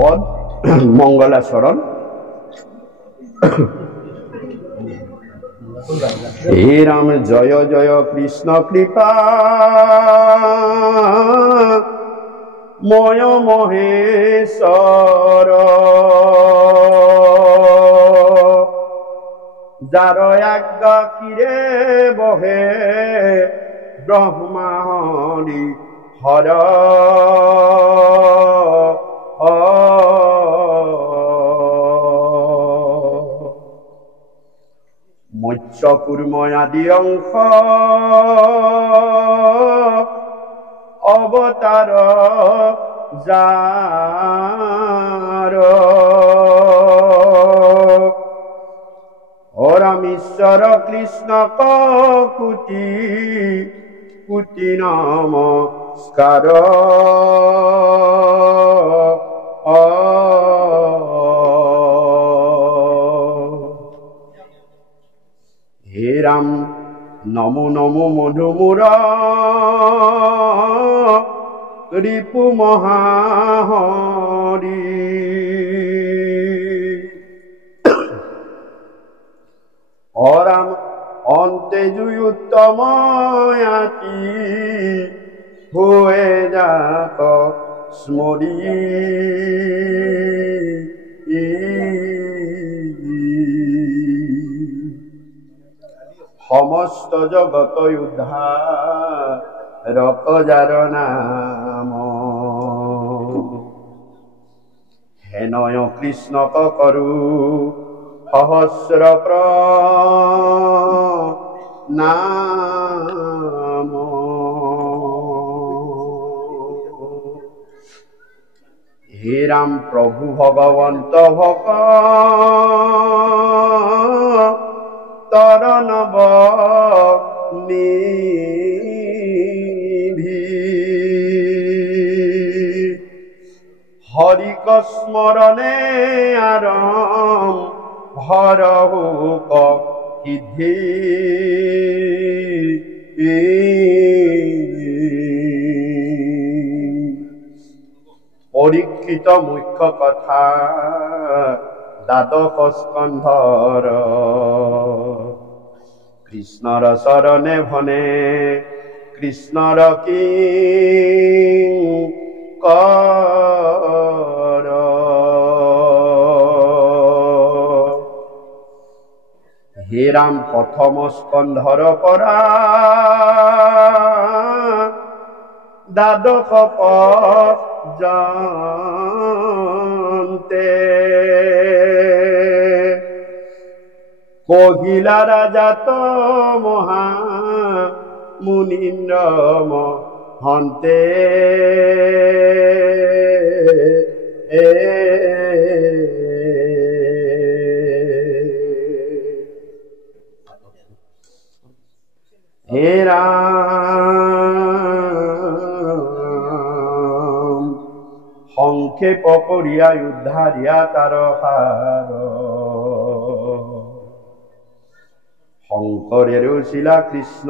পদ মঙ্গলাচরণ। হে রাম জয় জয় কৃষ্ণ কৃপা ময় মহেশ্বর, যার আজ্ঞা কিরে বহে ব্রহ্মাহরি হর। মৎস্য কুর্ম আদি অংশ অবতার যার, রামেশ্বর কৃষ্ণ কুটি কুটি নমস্কার। হে রাম নমো নমো মধুমুর রিপু মহাহরি। রাম অন্তে উত্তময়াতি হয়ে যাক স্মরী। সমস্ত জগত উদ্ধার যার নাম, হেনয় কৃষ্ণ করু সহস্র প্রণাম। হে রাম প্রভু ভগবন্ত ভক তর নব নিধি, হরিক স্মরণে আরম ভর হোক সিদ্ধি। পরীক্ষিত মুখ্য কথা দ্বাদশ স্কন্ধর, কৃষ্ণর শরণে ভনে কৃষ্ণর কি কর। হে রাম প্রথম স্কন্ধর পরা দ্বাদশ পর্যন্তে, কহিলা রাজা তো মহা মুনীন্দ্র মহন্তে। হে রাম সংক্ষেপ করিয়া উদ্ধারিয়া তার হার, শঙ্করের শিলা কৃষ্ণ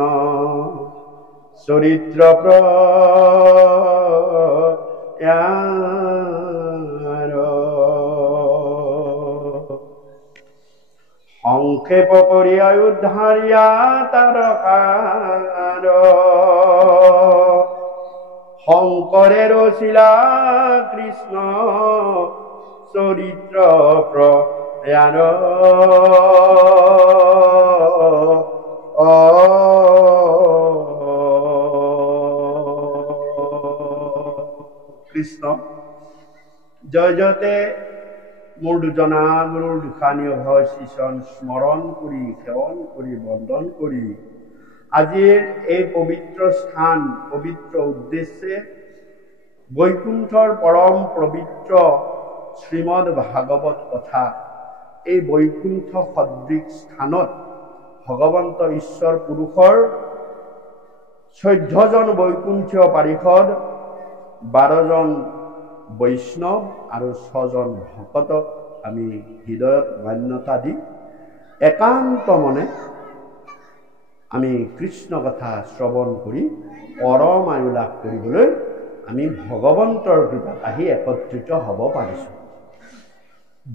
চরিত্র প্রয়ার। সংক্ষেপ করিয়া উদ্ধারিয়া তার হার, শঙ্করের শিলা কৃষ্ণ চরিত্র প্রয়ার। কৃষ্ণ জয় জয়তে মোৰ দুজনা গুৰুৰ দুখানীয় ভয় শ্ৰীচৰণ স্মৰণ কৰি সেৱন কৰি বন্দন কৰি আজিৰ এই পবিত্ৰ স্থান পবিত্ৰ উদ্দেশ্যে বৈকুণ্ঠৰ পৰম পবিত্ৰ শ্ৰীমদ ভাগৱত কথা, এই বৈকুণ্ঠ সদৃশ স্থানত ভগৱন্ত ঈশ্বৰ পুৰুষৰ 14 জন বৈকুণ্ঠীয় পাৰিষদ, 12 জন বৈষ্ণৱ আৰু 6 জন ভকতক আমি হৃদয়ত মান্যতা দি একান্ত মনে আমি কৃষ্ণ কথা শ্ৰৱণ কৰি পৰম আয়ু লাভ কৰিবলৈ আমি ভগৱন্তৰ কৃপাত আহি একত্ৰিত হ'ব পাৰিছোঁ।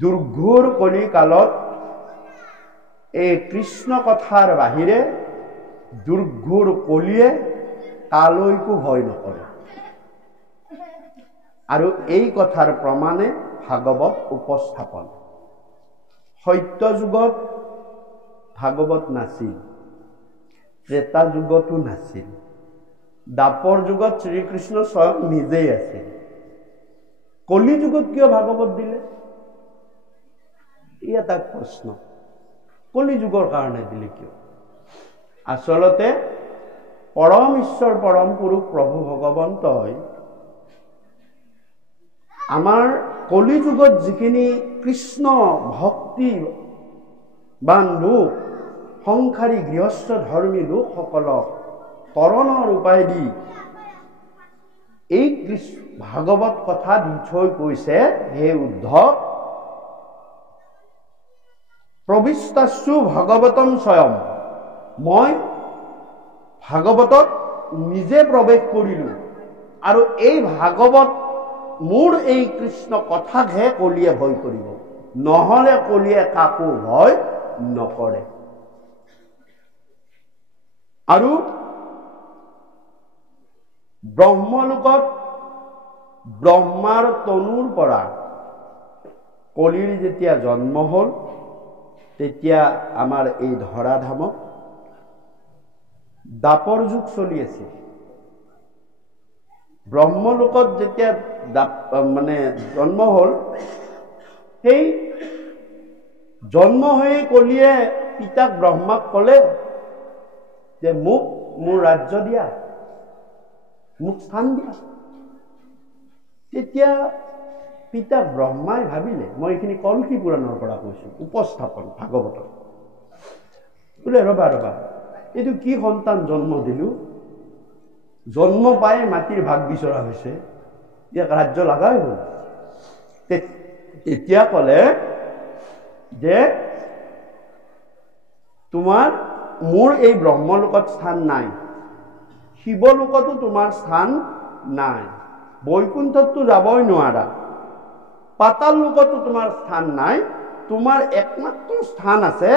দুৰ্ঘোৰ কলি কালত এই কৃষ্ণ কথাৰ বাহিৰে দুৰ্ঘোৰ কলিয়ে কালৈকো ভয় নকৰে। আৰু এই কথাৰ প্ৰমাণে ভাগৱত উপস্থাপন। সত্য যুগত ভাগৱত নাছিল, ত্ৰেতা যুগতো নাছিল, দ্বাপৰ যুগত শ্ৰীকৃষ্ণ স্বয়ং নিজেই আছিল। কলি যুগত কিয় ভাগৱত দিলে? ই এটা প্ৰশ্ন। কলি যুগৰ কাৰণে দিলে কিয়? আচলতে পৰম ঈশ্বৰ পৰম পুৰুষ প্ৰভু ভগৱন্তই আমাৰ কলি যুগত যিখিনি কৃষ্ণ ভক্তি বান লোক, সংসাৰী গৃহস্থ ধৰ্মী লোকসকলক তৰণৰ উপায় দি এই ভাগৱত কথা দি থৈ কৈছে, হে উদ্ধৱ, প্ৰবিষ্টাসু ভগৱতম স্বয়ং, মই ভাগৱতত নিজে প্ৰৱেশ কৰিলোঁ আৰু এই ভাগৱত মোৰ এই কৃষ্ণ কথাকহে কলিয়ে ভয় কৰিব, নহলে কলিয়ে কাকো ভয় নকৰে। আৰু ব্ৰহ্মলোকত ব্ৰহ্মাৰ তনুৰ পৰা কলিৰ যেতিয়া জন্ম হ'ল, তেতিয়া আমাৰ এই ধৰাধামত দ্বাপৰ যুগ চলি আছিল। ব্ৰহ্মলোকত যেতিয়া মানে জন্ম হ'ল, সেই জন্ম হৈ কলিয়ে পিতাক ব্ৰহ্মাক ক'লে যে মোক মোৰ ৰাজ্য দিয়া, মোক স্থান দিয়া। তেতিয়া পিতা ব্ৰহ্মাই ভাবিলে, মই এইখিনি কল্কি পুৰাণৰ পৰা কৈছোঁ, উপস্থাপন ভাগৱতৰ, বোলে ৰবা ৰবা, এইটো কি সন্তান জন্ম দিলোঁ, জন্ম পাই মাটিৰ ভাগ বিচৰা হৈছে, ইয়াক ৰাজ্য লগাই হ'ল। এতিয়া ক'লে যে তোমাৰ মোৰ এই ব্ৰহ্মলোকত স্থান নাই, শিৱলোকতো তোমাৰ স্থান নাই, বৈকুণ্ঠততো যাবই নোৱাৰা, পাতাল লোকতো তোমাৰ স্থান নাই, তোমাৰ একমাত্ৰ স্থান আছে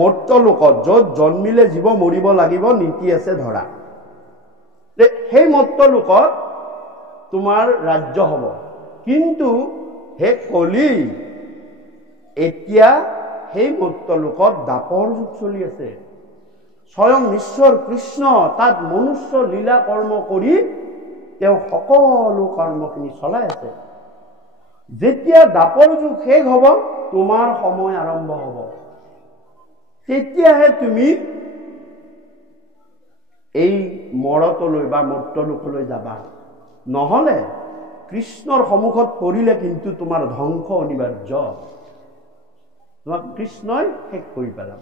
মৰ্ত্যলোকত, য'ত জন্মিলে জীৱ মৰিব লাগিব, নীতি আছে ধৰা। সেই মৰ্ত্যলোকত তোমাৰ ৰাজ্য হ'ব। কিন্তু হে কলি, এতিয়া সেই মৰ্ত্যলোকত দ্বাপৰ যুগ চলি আছে। স্বয়ং ঈশ্বৰ কৃষ্ণ তাত মনুষ্য লীলা কৰ্ম কৰি তেওঁ সকলো কৰ্মখিনি চলাই আছে। যেতিয়া দ্বাপৰ যুগ শেষ হ'ব, তোমাৰ সময় আৰম্ভ হ'ব, তেতিয়াহে তুমি এই মৰতলৈ বা মৰ্ত্যলোকলৈ যাবা। নহলে কৃষ্ণৰ সন্মুখত পৰিলে কিন্তু তোমাৰ ধ্বংস অনিবাৰ্য, তোমাক কৃষ্ণই শেষ কৰি পেলাব।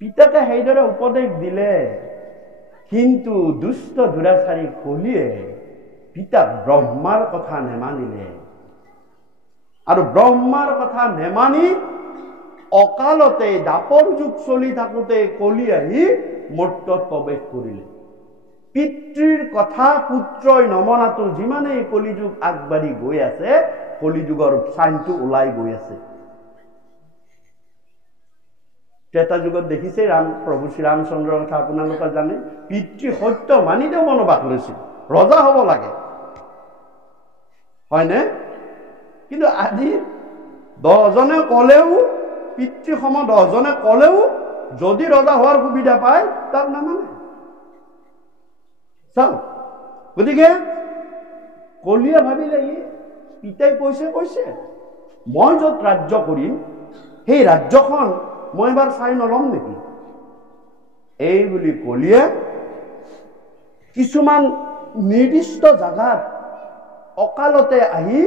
পিতাকে সেইদৰে উপদেশ দিলে, কিন্তু দুষ্ট দুৰাচাৰী কলিয়ে পিতাক ব্ৰহ্মাৰ কথা নেমানিলে, আৰু ব্ৰহ্মাৰ কথা নেমানি অকালতে দ্বাপৰ যুগ চলি থাকোতে কলি আহি মৰ্ত্যত প্ৰৱেশ কৰিলে। পিতৃৰ কথা পুত্ৰই নমনাটো যিমানেই কলিযুগ আগবাঢ়ি গৈ আছে, কলিযুগৰ চাইনটো ওলাই গৈ আছে। ত্ৰেতা যুগত দেখিছে প্ৰভু শ্ৰীৰামচন্দ্ৰৰ কথা আপোনালোকে জানে, পিতৃ সত্য মানি তেওঁ বনবাস লৈছিল, ৰজা হ'ব লাগে, হয়নে? কিন্তু আজি 10জনে ক'লেও, পিতৃসম 10জনে ক'লেও যদি ৰজা হোৱাৰ সুবিধা পায় তাক নামানে। চাওক, গতিকে কলিয়ে ভাবিলে, পিতাই কৈছে মই য'ত ৰাজ্য কৰিম, সেই ৰাজ্যখন মই এবাৰ চাই নলম নেকি? এই বুলি কলিয়ে কিছুমান নিৰ্দিষ্ট জাগাত অকালতে আহি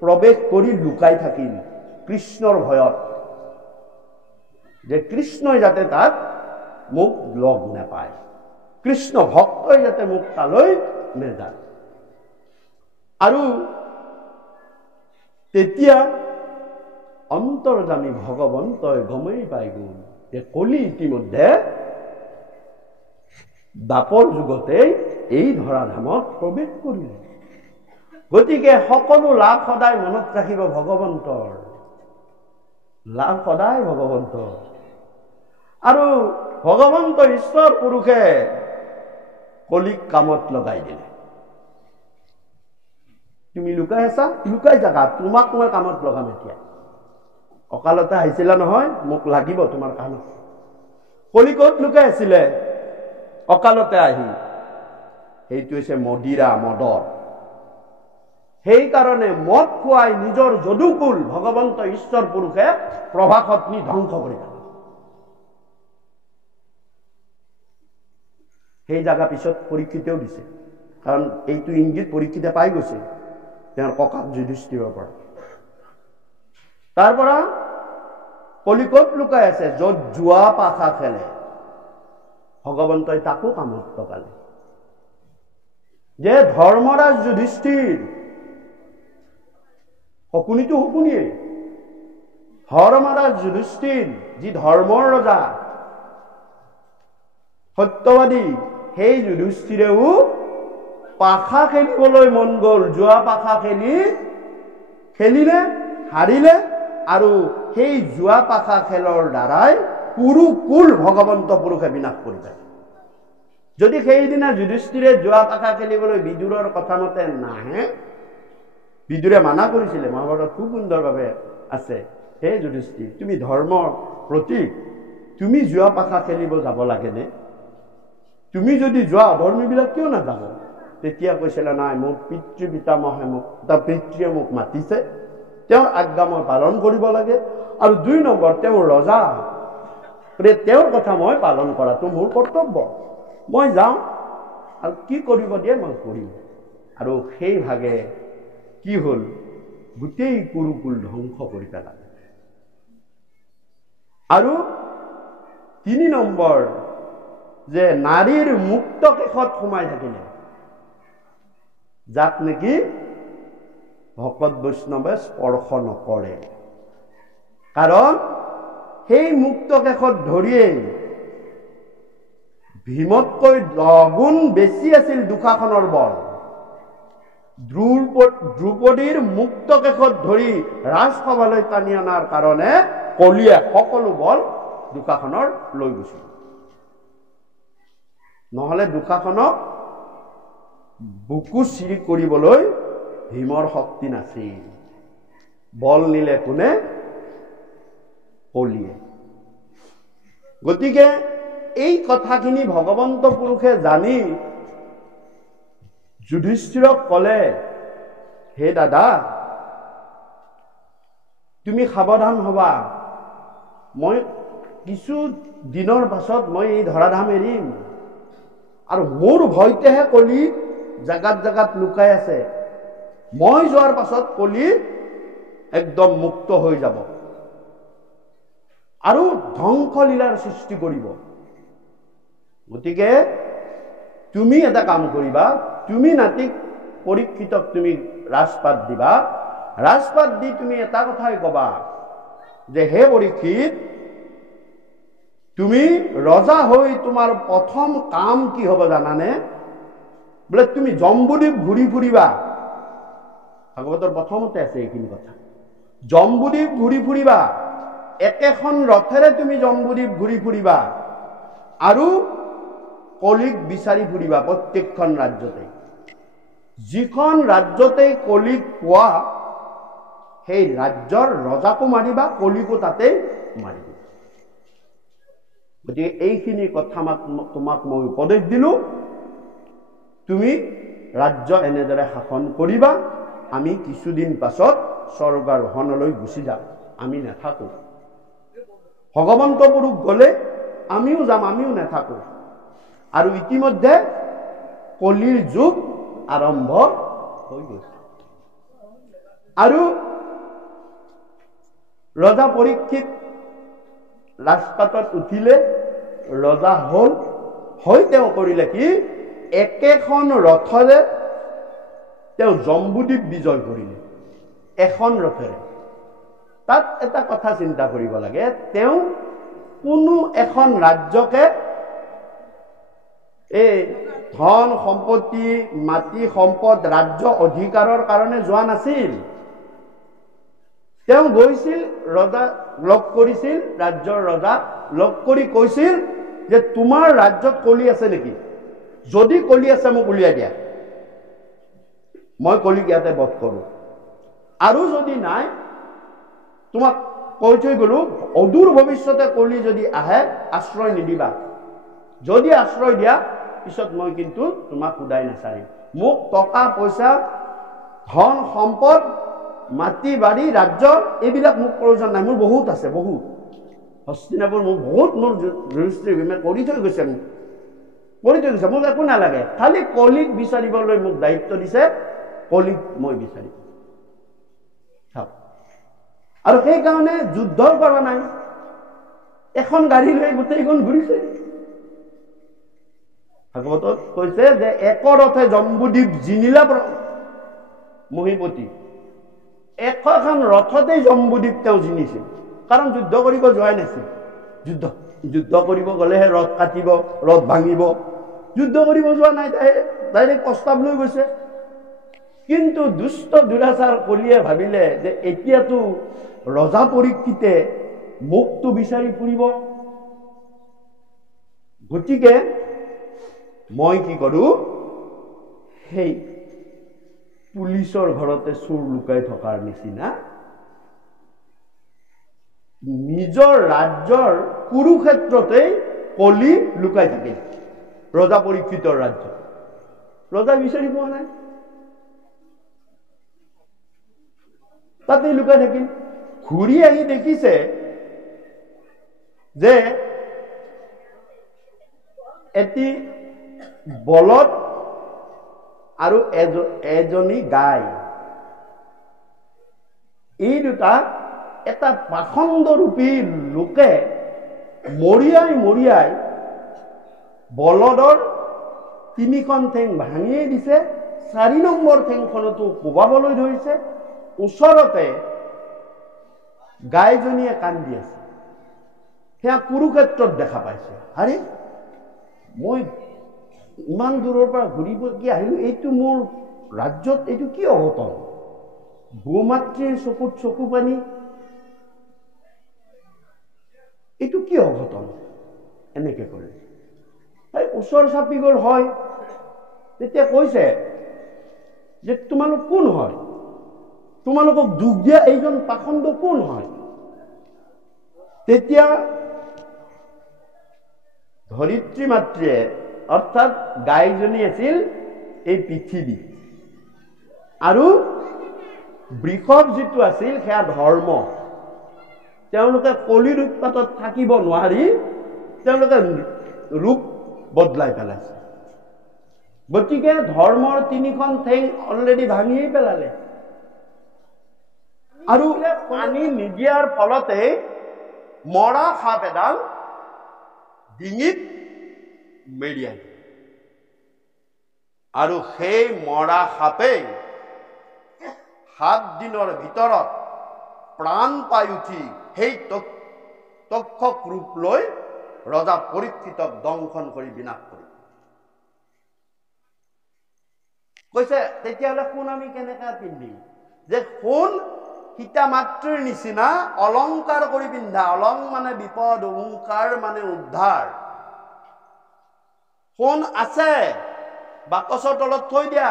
প্ৰৱেশ কৰি লুকাই থাকিল কৃষ্ণৰ ভয়ত, যে কৃষ্ণই যাতে তাত মোক লগ নাপায়, কৃষ্ণ ভক্তই যাতে মোক তালৈ নেযায়। আৰু তেতিয়া অন্তৰ্যামী ভগৱন্তই গমেই পাই গ'ল যে কলি ইতিমধ্যে দ্বাপৰ যুগতেই এই ধৰাধামত প্ৰৱেশ কৰিলে। গতিকে সকলো লাভ সদায় মনত ৰাখিব ভগৱন্তৰ, লাভ সদায় ভগৱন্তৰ। আৰু ভগৱন্ত ঈশ্বৰ পুৰুষে কলিক কামত লগাই দিলে। তুমি লুকাই আছা, লুকাই থাকা, তোমাক মই কামত লগাম। এতিয়া অকালতে আহিছিলা নহয়, মোক লাগিব তোমাৰ কামত। কলি ক'ত লুকাই আছিলে অকালতে আহি? সেইটো হৈছে মদিৰা, মদৰ। সেইকাৰণে মদ খুৱাই নিজৰ যদুকুল ভগৱন্ত ঈশ্বৰ পুৰুষে প্ৰভাসত নি ধ্বংস কৰি পেলালে। সেই জাগা পিছত পৰীক্ষিতেও দিছে, কাৰণ এইটো ইংগিত পৰীক্ষিতে পাই গৈছে তেওঁৰ ককাক যুধিষ্ঠিৰৰ পৰা। তাৰ পৰা কলিকত লুকাই আছে, য'ত জুৱা পাশা খেলে। ভগৱন্তই তাকো কামত লগালে যে ধৰ্মৰাজ যুধিষ্ঠিৰ, শকুনিটো শকুনিয়ে, ধৰ্মৰাজ যুধিষ্ঠিৰ যি ধৰ্মৰ ৰজা, সত্যবাদী, সেই যুধিষ্ঠিৰেও পাশা খেলিবলৈ মন গ'ল। জুৱা পাশা খেলিলে, হাৰিলে, আৰু সেই জুৱা পাশা খেলৰ দ্বাৰাই কুৰুকুল ভগৱন্ত পুৰুষে বিনাশ কৰিলে। যদি সেইদিনা যুধিষ্ঠিৰে জুৱা পাশা খেলিবলৈ বিদুৰৰ কথা মতে নাহে, বিদুৰে মানা কৰিছিলে, মহাভাৰতত খুব সুন্দৰভাৱে আছে, হে যুধিষ্ঠিৰ, তুমি ধৰ্মৰ প্ৰতীক, তুমি জুৱা পাশা খেলিব যাব লাগেনে? তুমি যদি যোৱা, অধৰ্মীবিলাক কিয় নাযাব? তেতিয়া কৈছিলে, নাই, মোৰ পিতৃ পিতামহে মোক, পিতৃয়ে মোক মাতিছে, তেওঁৰ আজ্ঞা মই পালন কৰিব লাগে। আৰু 2 নম্বৰ, তেওঁৰ ৰজা, তেওঁৰ কথা মই পালন কৰাটো মোৰ কৰ্তব্য। মই যাওঁ, আৰু কি কৰিব দিয়ে মই কৰিম। আৰু সেই ভাগে কি হ'ল, গোটেই কুৰুকুল ধ্বংস কৰি পেলালে। আৰু 3 নম্বৰ, যে নাৰীৰ মুক্ত কেশত সোমাই থাকিলে, যাক নেকি ভকত বৈষ্ণৱে স্পৰ্শ নকৰে। কাৰণ সেই মুক্ত কেশত ধৰিয়েই ভীমতকৈ 10 গুণ বেছি আছিল দুশাসনৰ বল। দ্ৰৌপদীৰ মুক্ত কেশত ধৰি ৰাজসভালৈ টানি অনাৰ কাৰণে কলিয়ে সকলো বল দুশাসনৰ লৈ গৈছিল। নহলে দুশাসনক বুকু চিৰি কৰিবলৈ ভীমৰ শক্তি নাছিল। বল নিলে কোনে? কলিয়ে। গতিকে এই কথাখিনি ভগৱন্ত পুৰুষে জানি যুধিষ্ঠিৰক কলে, হে দাদা, তুমি সাৱধান হবা, মই কিছু দিনৰ পাছত মই এই ধৰাধাম এৰিম, আৰু মোৰ ভয়তেহে কলি জাগাত জাগাত লুকাই আছে। মই যোৱাৰ পাছত কলি একদম মুক্ত হৈ যাব আৰু ধ্বংসলীলাৰ সৃষ্টি কৰিব। গতিকে তুমি এটা কাম কৰিবা, তুমি নাতিক পৰীক্ষিতক তুমি ৰাজপাত দিবা, ৰাজপাত দি তুমি এটা কথাই কবা যে, হে পৰীক্ষিত, তুমি ৰজা হৈ তোমাৰ প্ৰথম কাম কি হ'ব জানানে? বোলে তুমি জম্বুদ্বীপ ঘূৰি ফুৰিবা। ভাগৱতৰ প্ৰথমতে আছে এইখিনি কথা। জম্বুদ্বীপ ঘূৰি ফুৰিবা, একেখন ৰথেৰে তুমি জম্বুদ্বীপ ঘূৰি ফুৰিবা, আৰু কলিক বিচাৰি ফুৰিবা প্ৰত্যেকখন ৰাজ্যতে। যিখন ৰাজ্যতে কলিক পোৱা, সেই ৰাজ্যৰ ৰজাকো মাৰিবা, কলিকো তাতে মাৰিবা। গতিকে এইখিনি কথা তোমাক মই উপদেশ দিলো, তুমি ৰাজ্য এনেদৰে শাসন কৰিবা। আমি কিছুদিন পাছত স্বৰ্গাৰোহণলৈ গুচি যাম, আমি নাথাকো। ভগৱন্ত পুৰুষ গলে আমিও যাম, আমিও নাথাকো। আৰু ইতিমধ্যে কলিৰ যুগ আৰম্ভ হৈ গৈছে। আৰু ৰজা পৰীক্ষিত ৰাজপাতত উঠিলে, ৰজা হল। হৈ তেওঁ কৰিলে কি, একেখন ৰথৰে তেওঁ জম্বুদ্বীপ বিজয় কৰিলে, এখন ৰথেৰে। তাত এটা কথা চিন্তা কৰিব লাগে, তেওঁ কোনো এখন ৰাজ্যকে ধন সম্পত্তি মাটি সম্পদ ৰাজ্য অধিকাৰৰ কাৰণে যোৱা নাছিল তেওঁ গৈছিল ৰজা লগ কৰিছিল ৰাজ্যৰ ৰজা লগ কৰি কৈছিল যে তোমাৰ ৰাজ্যত কলি আছে নেকি যদি কলি আছে মোক উলিয়াই দিয়া মই কলিক ইয়াতে বধ কৰোঁ আৰু যদি নাই তোমাক কৈ থৈ গলো অদূৰ ভৱিষ্যতে কলি যদি আহে আশ্ৰয় নিদিবা যদি আশ্ৰয় দিয়া পিছত মই কিন্তু তোমাক উদাই নাচাৰিম মোক টকা পইচা ধন সম্পদ মাটি বাৰী ৰাজ্য এইবিলাক মোক প্ৰয়োজন নাই মোৰ বহুত আছে বহুত হস্তিনাপুৰ মোৰ বহুত মোৰ ৰেজিষ্ট্ৰি কৰি থৈ গৈছে মোক একো নালাগে খালি কলিক বিচাৰিবলৈ মোক দায়িত্ব দিছে কলিক মই বিচাৰিম আৰু সেইকাৰণে যুদ্ধ কৰা নাই এখন গাড়ী লৈ গোটেইখন ঘূৰিছে ভাগৱতত কৈছে যে একৰথে জম্বুদ্বীপ জিনিলা মহিপতি এখন ৰথতেই জম্বুদ্বীপ তেওঁ জিনিছিল কাৰণ যুদ্ধ কৰিব যোৱাই নাছিল যুদ্ধ কৰিব গ'লেহে ৰথ কাটিব ৰথ ভাঙিব যুদ্ধ কৰিব যোৱা নাই ডাইৰেক্ট প্ৰস্তাৱ লৈ গৈছে কিন্তু দুষ্ট দুৰাচাৰ কলিয়ে ভাবিলে যে এতিয়াতো ৰজা পৰীক্ষিতে মোকটো বিচাৰি ফুৰিব গতিকে মই কি কৰো সেই পুলিচৰ ঘৰতে চোৰ লুকাই থকাৰ নিচিনা নিজৰ ৰাজ্যৰ কুৰুক্ষেত্ৰতে কলি লুকাই থাকে ৰজা পৰীক্ষিতৰ ৰাজ্য ৰজা বিচাৰি পোৱা নাই তাতে লুকাই থাকিল ঘূৰি আহি দেখিছে যে এটি বলদ আৰু এজনী গাই এই দুটা এটা পাখণ্ডৰূপী লোকে মৰিয়াই বলদৰ তিনিখন ঠেং ভাঙিয়ে দিছে 4 নম্বৰ ঠেংখনতো কোবাবলৈ ধৰিছে ওচৰতে গাইজনীয়ে কান্দি আছে সেয়া কুৰুক্ষেত্ৰত দেখা পাইছে আৰে মই ইমান দূৰৰ পৰা ঘূৰিব কি আহিলো এইটো মোৰ ৰাজ্যত এইটো কি অঘটন গোমাতৃৰ চকুত চকু পানী এইটো কি অঘটন এনেকে কৰে তাই ওচৰ চাপি গ'ল হয় তেতিয়া কৈছে যে তোমালোক কোন হয় তোমালোকক দুখ দিয়া এইজন পাখণ্ড কোন হয় তেতিয়া ধৰিত্ৰী মাতৃয়ে অৰ্থাৎ গাইজনী আছিল এই পৃথিৱী আৰু বৃষভ যিটো আছিল সেয়া ধৰ্ম তেওঁলোকে কলিৰ উৎপাতত থাকিব নোৱাৰি তেওঁলোকে ৰূপ বদলাই পেলাইছে গতিকে ধৰ্মৰ 3খন ঠেং অলৰেডি ভাঙিয়ে পেলালে আৰু পানী নিদিয়াৰ ফলতে মৰা সাপ এডাল ডিঙিত মেৰিয়াই আৰু সেই মৰা সাপে 7 দিনৰ ভিতৰত প্ৰাণ পাই উঠি সেই তক্ষক ৰূপ লৈ ৰজা পৰীক্ষিতক দংশন কৰি বিনাশ কৰি কৈছে তেতিয়াহ'লে সোণ আমি কেনেকৈ পিন্ধিম যে সোণ সীতা মাতৃৰ নিচিনা অলংকাৰ কৰি পিন্ধা অলং মানে বিপদ ওংকাৰ মানে উদ্ধাৰ সোণ আছে বাকচৰ তলত থৈ দিয়া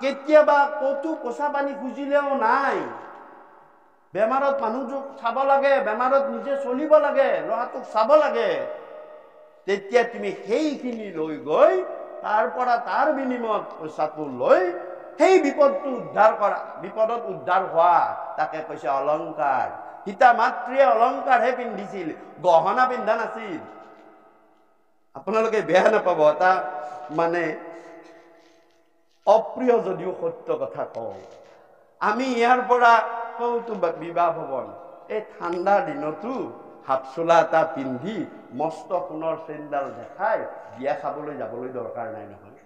কেতিয়াবা কতো পইচা পানী খুজিলেও নাই বেমাৰত মানুহটোক চাব লাগে বেমাৰত নিজে চলিব লাগে ল'ৰাটোক চাব লাগে তেতিয়া তুমি সেইখিনি লৈ গৈ তাৰ পৰা তাৰ বিনিময়ত পইচাটো লৈ সেই বিপদটো উদ্ধাৰ কৰা বিপদত উদ্ধাৰ হোৱা তাকে কৈছে অলংকাৰ সীতা মাতৃয়ে অলংকাৰহে পিন্ধিছিল গহনা পিন্ধা নাছিল আপোনালোকে বেয়া নাপাব এটা মানে অপ্ৰিয় যদিও সত্য কথা কওঁ আমি ইয়াৰ পৰা কৌতো বিবাহ ভৱন এই ঠাণ্ডাৰ দিনতো হাফ চোলা এটা পিন্ধি মস্ত সোণৰ চেইনডাল দেখাই বিয়া খাবলৈ যাবলৈ দৰকাৰ নাই নহয়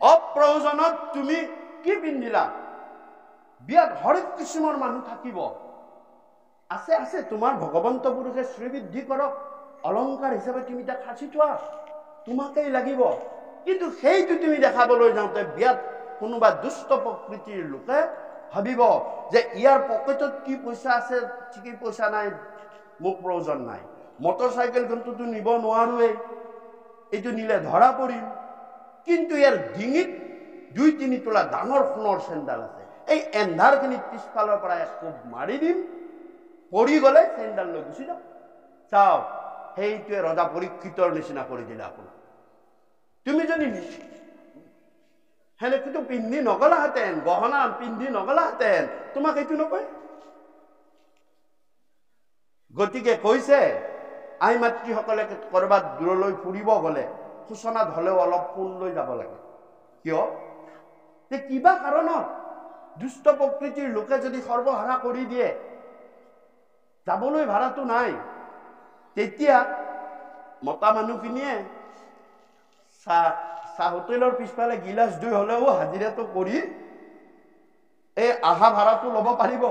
অপ্ৰয়োজনত তুমি কি পিন্ধিলা বিয়াত হৰেক কিছিমৰ মানুহ থাকিব আছে তোমাৰ ভগৱন্ত পুৰুষে শ্ৰীবৃদ্ধি কৰক অলংকাৰ হিচাপে তুমি তাক সাঁচি থোৱা, তোমাকেই লাগিব। কিন্তু সেইটো তুমি দেখাবলৈ যাওঁতে বিয়াত কোনোবা দুষ্ট প্ৰকৃতিৰ লোকে ভাবিব যে ইয়াৰ পকেটত কি পইচা আছে, কি পইচা নাই, মোক প্ৰয়োজন নাই। মটৰ চাইকেলখনটোতো নিব নোৱাৰোৱেই, এইটো নিলে ধৰা পৰিম। কিন্তু ইয়াৰ ডিঙিত 2-3 তোলা ডাঙৰ সোণৰ চেণ্ডাল আছে, এই এন্ধাৰখিনিত পিছফালৰ পৰা এক কোব মাৰি দিম, পৰি গ'লে চেণ্ডাল লৈ গুচি যাম। চাওক, সেইটোৱে ৰজা পৰীক্ষিতৰ নিচিনা কৰি দিলে আপোনাক। তুমি যদি সেনেকৈতো পিন্ধি নগলাহেঁতেন, গহনা পিন্ধি নগলাহেঁতেন, তোমাক এইটো নকয়। গতিকে কৈছে আই মাতৃসকলে ক'ৰবাত দূৰলৈ ফুৰিব গ'লে সূচনাত হ'লেও অলপ সোণ লৈ যাব লাগে। কিয়? যে কিবা কাৰণত দুষ্ট প্ৰকৃতিৰ লোকে যদি সৰ্বহাৰা কৰি দিয়ে, যাবলৈ ভাড়াটো নাই, তেতিয়া মতা মানুহখিনিয়ে চাহ হোটেলৰ পিছফালে গিলাচ 2 হ'লেও হাজিৰাটো কৰি এই আহা ভাড়াটো ল'ব পাৰিব।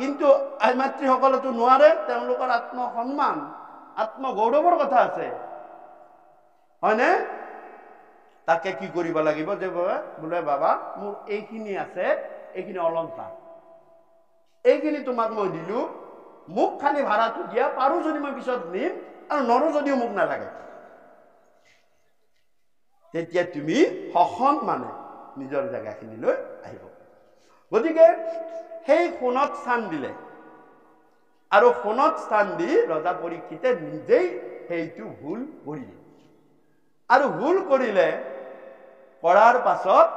কিন্তু আই মাতৃসকলেতো নোৱাৰে, তেওঁলোকৰ আত্মসন্মান, আত্মগৌৰৱৰ কথা আছে, হয়নে? তাকে কি কৰিব লাগিব যে বোলে বাবা মোৰ এইখিনি আছে, এইখিনি অলংকাৰ, এইখিনি তোমাক মই দিলো, মোক খালি ভাড়াটো দিয়া, পাৰো যদি মই পিছত নিম, আৰু নৰো যদিও মোক নালাগে। তেতিয়া তুমি সসন্মানে নিজৰ জেগাখিনিলৈ আহিব। গতিকে সেই সোণত স্থান দিলে, আৰু সোণত স্থান দি ৰজা পৰীক্ষিতে নিজেই সেইটো ভুল কৰিলে। আৰু ভুল কৰিলে, কৰাৰ পাছত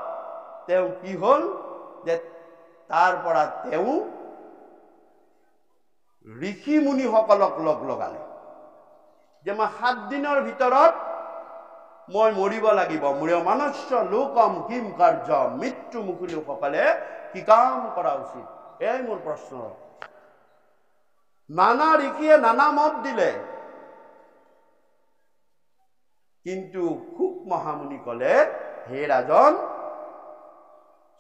তেওঁ কি হ'ল যে তাৰ পৰা তেওঁ ঋষি মুনিসকলক লগ লগালে যে মই 7 দিনৰ ভিতৰত মই মৰিব লাগিব। মূঢ় মনুষ্য লোকম কিম কাৰ্য, মৃত্যুমুখী লোকসকলে কি কাম কৰা উচিত, এয়াই মোৰ প্ৰশ্ন। নানা ঋষিয়ে নানা মত দিলে, কিন্তু শুক মহামুনি কলে হে ৰাজন,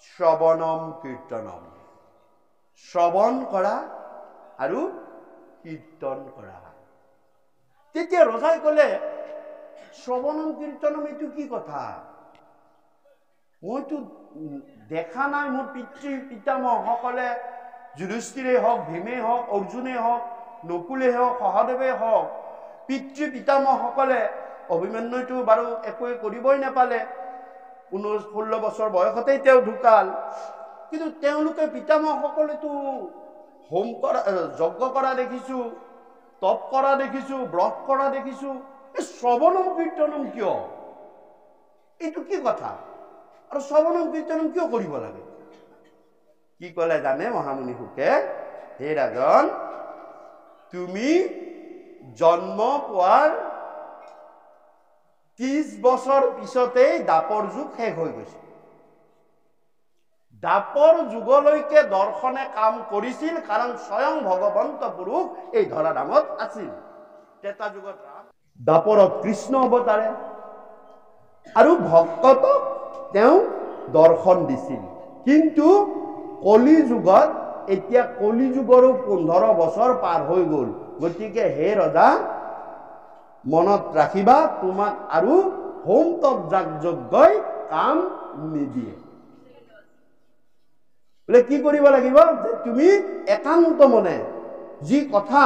শ্ৰৱণম কীৰ্তনম, শ্ৰৱণ কৰা আৰু কীৰ্তন কৰা। তেতিয়া ৰজাই কলে শ্ৰৱণম কীৰ্তনম এইটো কি কথা? মইতো দেখা নাই মোৰ পিতৃ পিতামহসকলে, যুধিষ্ঠিৰেই হওক, ভীমেই হওক, অৰ্জুনেই হওক, নকুলেই হওক, সহদেৱেই হওক, পিতৃ পিতামহসকলে, অভিমন্যুতো বাৰু একোৱে কৰিবই নাপালে, 16 বছৰ বয়সতেই তেওঁ ঢুকাল। কিন্তু তেওঁলোকে পিতামহসকলেতো হোম কৰা, যজ্ঞ কৰা দেখিছো, তপ কৰা দেখিছো, ব্ৰত কৰা দেখিছো, এই শ্ৰৱণম কীৰ্তনম কিয়? এইটো কি কথা? আৰু শ্ৰৱণম কীৰ্তনম কিয় কৰিব লাগে? কি কলে জানে মহামুনি শুকে? হে ৰাজন, তুমি জন্ম পোৱাৰ 30 বছৰ পিছতেই দ্বাপৰ যুগ শেষ হৈ গৈছে। দ্বাপৰ যুগলৈকে দৰ্শনে কাম কৰিছিল, কাৰণ স্বয়ং ভগৱন্ত পুৰুষ এই ধৰা নামত আছিল। ত্ৰেতা যুগত ৰাম, দ্বাপৰত কৃষ্ণ অৱতাৰে, আৰু ভক্তক তেওঁ দৰ্শন দিছিল। কিন্তু কলি যুগত, এতিয়া কলি যুগৰো 15 বছৰ পাৰ হৈ গ'ল। গতিকে হে ৰজা, মনত ৰাখিবা, তোমাক আৰু হোম তপ যাগ যজ্ঞই কাম নিদিয়ে। বোলে কি কৰিব লাগিব? যে তুমি একান্ত মনে যি কথা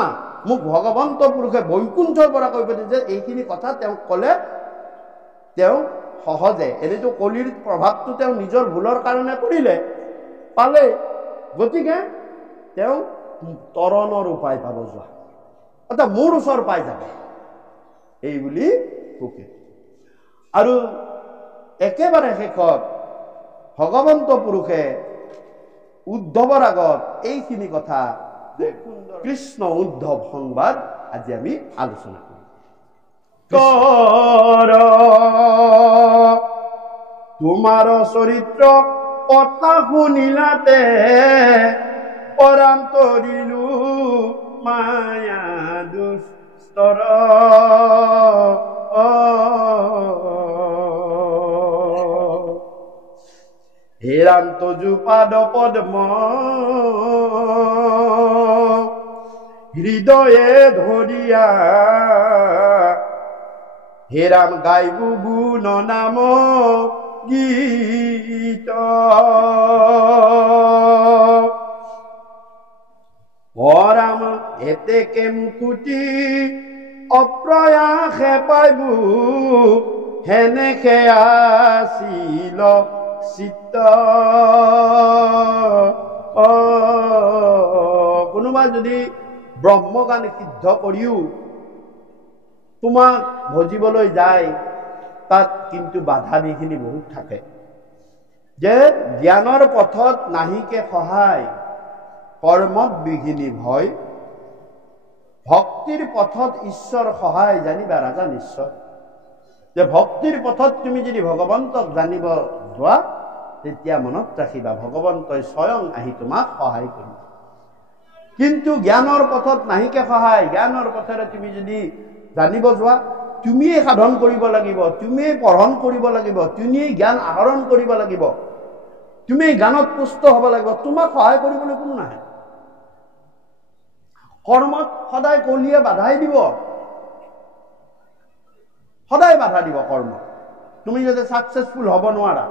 মোক ভগৱন্ত পুৰুষে বৈকুণ্ঠৰ পৰা কৈ পঠিয়াইছে, এইখিনি কথা তেওঁক কলে তেওঁ সহজে, এনেতো কলিৰ প্ৰভাৱটো তেওঁ নিজৰ ভুলৰ কাৰণে কৰিলে, পালে, গতিকে তেওঁ তৰণৰ উপায় পাব যোৱা, অৰ্থাৎ মোৰ ওচৰ পাই যাব, এই বুলি শুকে। আৰু একেবাৰে শেষত ভগৱন্ত পুৰুষে উদ্ধৱৰ আগত এইখিনি কথা, কৃষ্ণ উদ্ধৱ সংবাদ আজি আমি আলোচনা কৰিম। তোমাৰ চৰিত্ৰ কথা শুনিলাতে, পৰাম তৰিলো মায়া দুষ্টৰ, হেৰান্ত জুপাদ পদ্ম, হৃদয়ে ধৰিয়া হেৰাম গাইবু গুণ নাম গীত পৰাম এতেকে মুকুটি অপ্ৰয়াসে পাইবু হেনেকে আসিল চিত্ত কোনোবা যদি ব্ৰহ্মজ্ঞান সিদ্ধ কৰিও তোমাক ভজিবলৈ যায় তাত কিন্তু বাধা বিঘিনি বহুত থাকে যে জ্ঞানৰ পথত নাহিকে সহায় কৰ্মত বিঘিনি ভয় ভক্তিৰ পথত ঈশ্বৰ সহায় জানিবা ৰাজা নিশ্চয় যে ভক্তিৰ পথত তুমি যদি ভগৱন্তক জানিব যোৱা তেতিয়া মনত ৰাখিবা ভগৱন্তই স্বয়ং আহি তোমাক সহায় কৰিব কিন্তু জ্ঞানৰ পথত নাহিকে সহায় জ্ঞানৰ পথেৰে তুমি যদি জানিব যোৱা তুমিয়ে সাধন কৰিব লাগিব তুমিয়ে পঢ়ন কৰিব লাগিব তুমিয়ে জ্ঞান আহৰণ কৰিব লাগিব তুমি জ্ঞানত পুষ্ট হ'ব লাগিব তোমাক সহায় কৰিবলৈ কোনো নাই কৰ্মত সদায় কলিয়ে বাধাই দিব সদায় বাধা দিব কৰ্ম তুমি যদি সাকসেসফুল হ'ব নোৱাৰা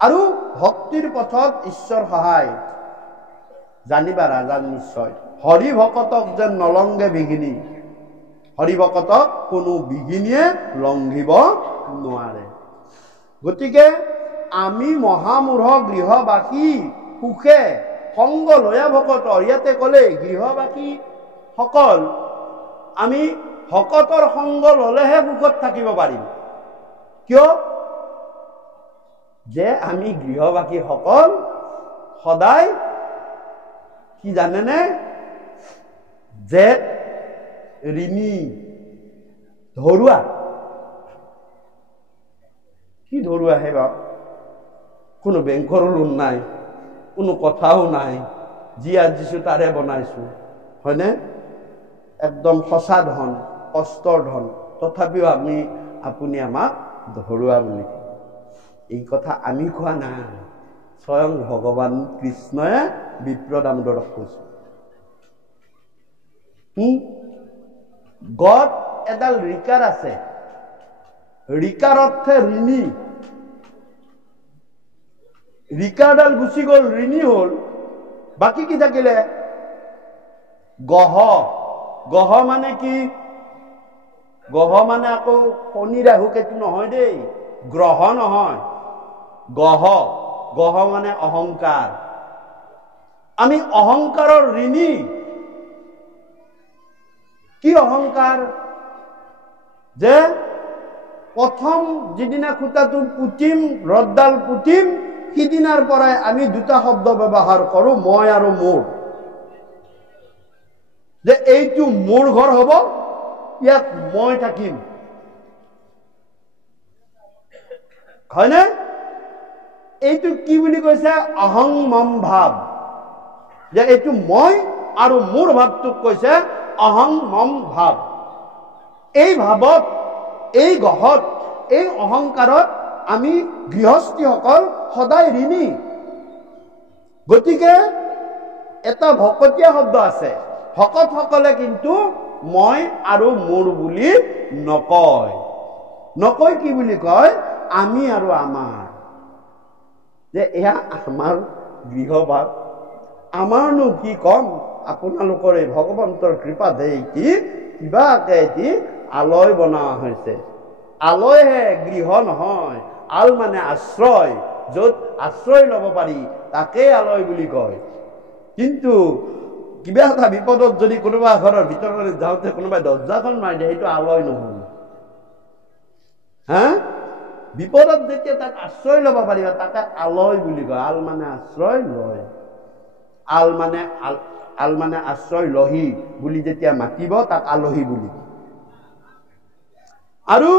আৰু ভক্তিৰ পথত ঈশ্বৰ সহায় জানিবা ৰাজা নিশ্চয় হৰি ভকতক যেন নলংগে বিঘিনি হৰি ভকতক কোনো বিঘিনিয়ে লংঘিব নোৱাৰে গতিকে আমি মহামূঢ় গৃহবাসী সুখে সংগ লয়া ভকতৰ ইয়াতে ক'লে গৃহবাসী সকল আমি ভকতৰ সংগ ললেহে সুখত থাকিব পাৰিম কিয় যে আমি গৃহবাসী সকল সদায় কি জানেনে যে ঋণী ধৰুৱা কি ধৰুৱা হে বাপ কোনো বেংকৰ লোন নাই কোনো কথাও নাই যি আজিছো তাৰে বনাইছো হয়নে একদম সঁচা ধন কষ্টৰ ধন তথাপিও আপুনি আমাক ধৰুৱা বুলি এই কথা আমি কোৱা নাই স্বয়ং ভগৱান কৃষ্ণয়ে বিপ্ৰ দামোদৰক কৈছে গত এডাল ৰিকাৰ আছে ৰিকাৰ অৰ্থে ঋণী ৰিকাৰডাল গুচি গ'ল ঋণী হ'ল বাকী কি থাকিলে গহ গহ মানে কি গহ মানে আকৌ শনি ৰাহু কেতু নহয় দেই গ্ৰহ নহয় গহ গহ মানে অহংকাৰ আমি অহংকাৰৰ ঋণী কি অহংকাৰ যে প্ৰথম যিদিনা খুঁটাটো পুতিম ৰদডাল পুতিম সিদিনাৰ পৰাই আমি দুটা শব্দ ব্যৱহাৰ কৰো মই আৰু মোৰ যে এইটো মোৰ ঘৰ হ'ব ইয়াত মই থাকিম হয়নে এইটো কি বুলি কৈছে অহং মম ভাৱ যে এইটো মই আৰু মোৰ ভাৱটোক কৈছে অহং মম ভাৱ এই ভাৱত এই গহত এই অহংকাৰত আমি গৃহস্থীসকল সদায় ঋণী গতিকে এটা ভকতীয়া শব্দ আছে ভকতসকলে কিন্তু মই আৰু মোৰ বুলি নকয় নকয় কি বুলি কয় আমি আৰু আমাৰ যে এয়া আমাৰ গৃহভাৱ আমাৰনো কি কম আপোনালোকৰ এই ভগৱন্তৰ কৃপাত কি কিবাকে এটি আলয় বনোৱা হৈছে আলয়হে গৃহ নহয় আল মানে আশ্ৰয় য'ত আশ্ৰয় ল'ব পাৰি তাকে আলয় বুলি কয় কিন্তু কিবা এটা বিপদত যদি কোনোবা ঘৰৰ ভিতৰলৈ যাওঁতে কোনোবাই দৰ্জাখন মাৰি দিয়ে সেইটো আলয় নহয় হা বিপদত যেতিয়া তাক আশ্ৰয় ল'ব পাৰিবা তাকে আলয় বুলি কয় আল মানে আশ্ৰয় লয় আল মানে আশ্ৰয় লহি বুলি যেতিয়া মাতিব তাক আলহী বুলি আৰু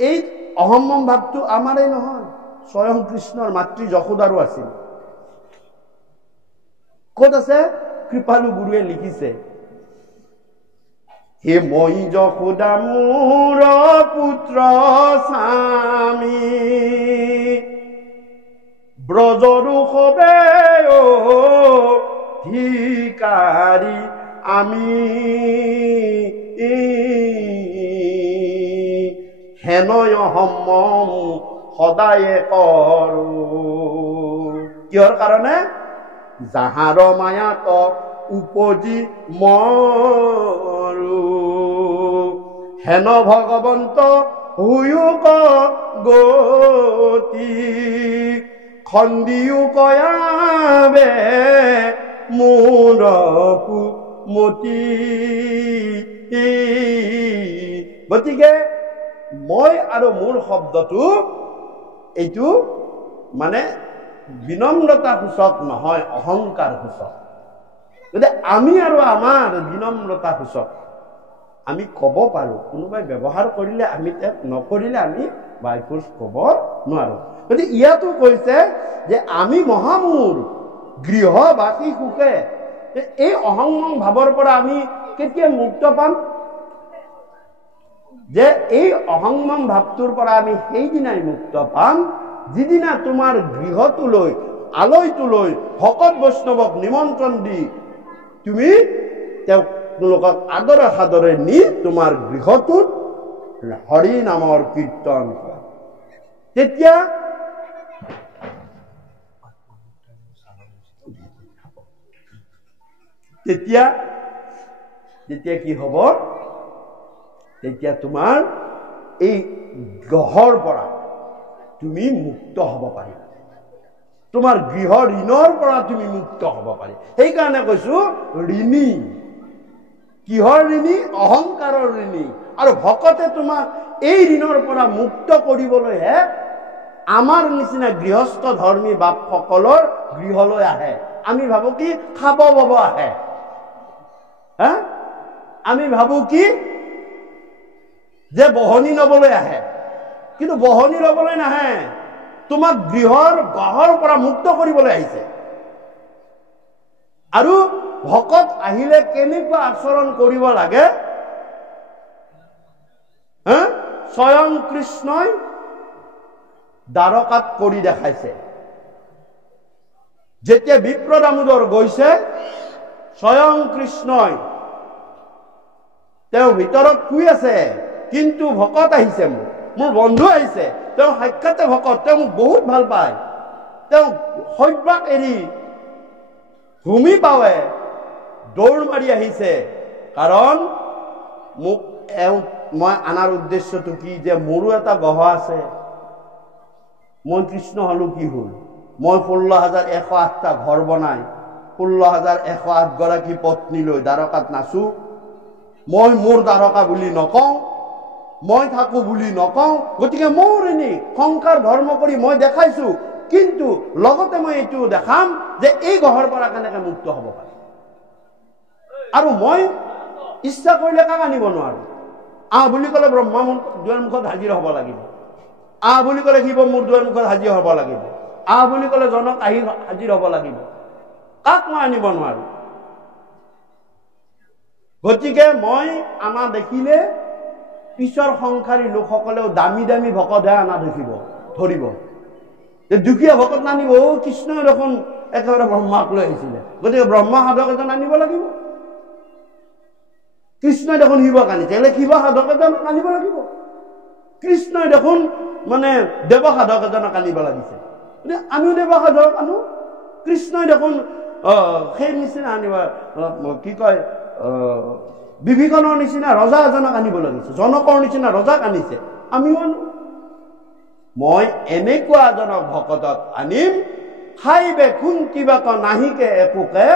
এই অহম্মম ভাৱটো আমাৰেই নহয় স্বয়ং কৃষ্ণৰ মাতৃ যশোদাৰো আছিল ক'ত আছে কৃপালু গুৰুৱে লিখিছে হে মই যশোদা মোৰ পুত্ৰ স্বামী ব্ৰজৰু সবে ভিকাৰী আমি হেনয় সম্যম সদায়ে কৰোঁ। কিহৰ কাৰণে? যাহাৰ মায়াত উপজি মৰো হেন ভগৱন্ত হুয়ুক গতি খন্দিও কয়াবে মোৰ মতি। গতিকে মই আৰু মোৰ শব্দটো এইটো মানে বিনম্ৰতা সূচক নহয়, অহংকাৰ সূচক। গতিকে আমি আৰু আমাৰ বিনম্ৰতা সূচক। আমি ক'ব পাৰোঁ, কোনোবাই ব্যৱহাৰ কৰিলে আমি নকৰিলে আমি বাইফোৰ্চ ক'ব নোৱাৰোঁ। গতিকে ইয়াতো কৈছে যে আমি মহামূৰ গৃহবাসী সুখে। এই অহংমং ভাৱৰ পৰা আমি কেতিয়া মুক্ত পাম? যে এই অহংমং ভাৱটোৰ পৰা আমি সেইদিনাই মুক্ত পাম যিদিনা তোমাৰ গৃহটোলৈ আলয়টোলৈ ভকত বৈষ্ণৱক নিমন্ত্ৰণ দি তুমি তেওঁলোকক আদৰে সাদৰে নি তোমাৰ গৃহটোত হৰি নামৰ কীৰ্তন কৰা। তেতিয়া কি হ'ব? তেতিয়া তোমাৰ এই গ্ৰহৰ পৰা তুমি মুক্ত হ'ব পাৰিবা, তোমাৰ গৃহ ঋণৰ পৰা তুমি মুক্ত হ'ব পাৰি। সেইকাৰণে কৈছো ঋণী। কিহৰ ঋণী? অহংকাৰৰ ঋণী। আৰু ভকতে তোমাক এই ঋণৰ পৰা মুক্ত কৰিবলৈহে আমাৰ নিচিনা গৃহস্থ ধৰ্মী বাপসকলৰ গৃহলৈ আহে। আমি ভাবো কি খাব বব আহে, আমি ভাবো কি যে বহনি ল'বলৈ আহে, কিন্তু বহনি ল'বলৈ নাহে, তোমাক গৃহৰ পৰা মুক্ত কৰিবলৈ আহিছে। আৰু ভকত আহিলে কেনেকুৱা আচৰণ কৰিব লাগে স্বয়ং কৃষ্ণই দ্বাৰকাত কৰি দেখাইছে। যেতিয়া বিপ্ৰ দামোদৰ গৈছে, স্বয়ং কৃষ্ণই তেওঁ ভিতৰত শুই আছে, কিন্তু ভকত আহিছে, মোৰ বন্ধু আহিছে, তেওঁ সাক্ষাতে ভকত, তেওঁ মোক বহুত ভাল পায়, তেওঁ সভ্যাক এৰি ভূমি পাৱে দৌৰ মাৰি আহিছে। কাৰণ মই আনাৰ উদ্দেশ্যটো কি? যে মোৰো এটা গ্ৰহ আছে, মই কৃষ্ণ হলো কি হল? মই 16,108টা ঘৰ বনাই 16,108 গৰাকী পত্নী লৈ দ্বাৰকাত নাচো। মই মোৰ দ্বাৰকা বুলি নকওঁ, মই থাকো বুলি নকওঁ। গতিকে মোৰ এনেই সংসাৰ ধৰ্ম কৰি মই দেখাইছো, কিন্তু লগতে মই এইটো দেখাম যে এই গ্ৰহৰ পৰা কেনেকে মুক্ত হ'ব পাৰে। আৰু মই ইচ্ছা কৰিলে কাক আনিব নোৱাৰো। বুলি ক'লে ব্ৰহ্মা মোৰ দুৱাৰ মুখত হাজিৰ হ'ব লাগিব, বুলি ক'লে শিৱ মোৰ দুৱাৰ মুখত হাজিৰ হ'ব লাগিব, বুলি ক'লে জনক আহি হাজিৰ হ'ব লাগিব। কাক মই আনিব নোৱাৰো। গতিকে মই আনা দেখিলে পিছৰ সংসাৰী লোকসকলেও দামী দামী ভকতহে আনা ধৰিব। দুখীয়া ভকত নানিব। কৃষ্ণই দেখোন একেবাৰে ব্ৰহ্মাক লৈ আহিছিলে, গতিকে ব্ৰহ্মা সাধক এজন আনিব লাগিব। কৃষ্ণই দেখোন শিৱক আনিছে, শিৱ সাধক এজনক আনিব লাগিব। কৃষ্ণই দেখোন মানে দেৱ সাধক এজনক আনিব লাগিছে, আমিও দেৱ সাধক আনো। কৃষ্ণই দেখোন সেই নিচিনা আনিব, কি কয়, বিভীষণৰ নিচিনা ৰজা এজনক আনিব লাগিছে, জনকৰ নিচিনা ৰজাক আনিছে, আমিও আনো। মই এনেকুৱা এজনক ভকতক আনিম, খাইবে কুন্তিবাক নাহিকে একোকে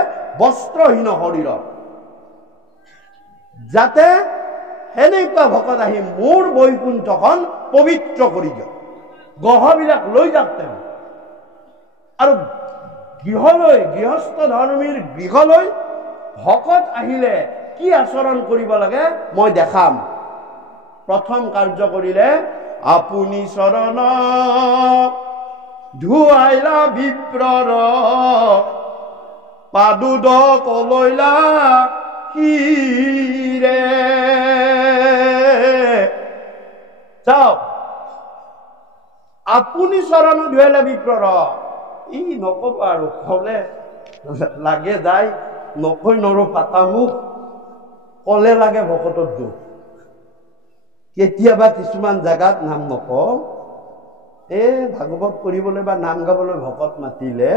বস্ত্ৰহীন শৰীৰত, যাতে সেনেকুৱা ভকত আহি মোৰ বৈকুণ্ঠখন পবিত্ৰ কৰি দিয়ক, গ্ৰহবিলাক লৈ যাওক তেওঁ। আৰু গৃহস্থ ধৰ্মীৰ গৃহলৈ ভকত আহিলে কি আচৰণ কৰিব লাগে মই দেখাম। প্ৰথম কাৰ্য কৰিলে, আপুনি চৰণ ধুৱাইলা বিপ্ৰৰ, পাদুদ কলৈলা হিৰে। চাওক, আপুনি চৰণ ধুৱাইলা বিপ্ৰৰ, ই নকব আৰু কলে লাগে যায়। নকৈ নৰো ফাটা মুখ কলে লাগে ভকতৰ দুখ কেতিয়াবা কিছুমান জাগাত নাম নকওঁ ভাগৱত কৰিবলৈ বা নাম গাবলৈ ভকত মাতিলে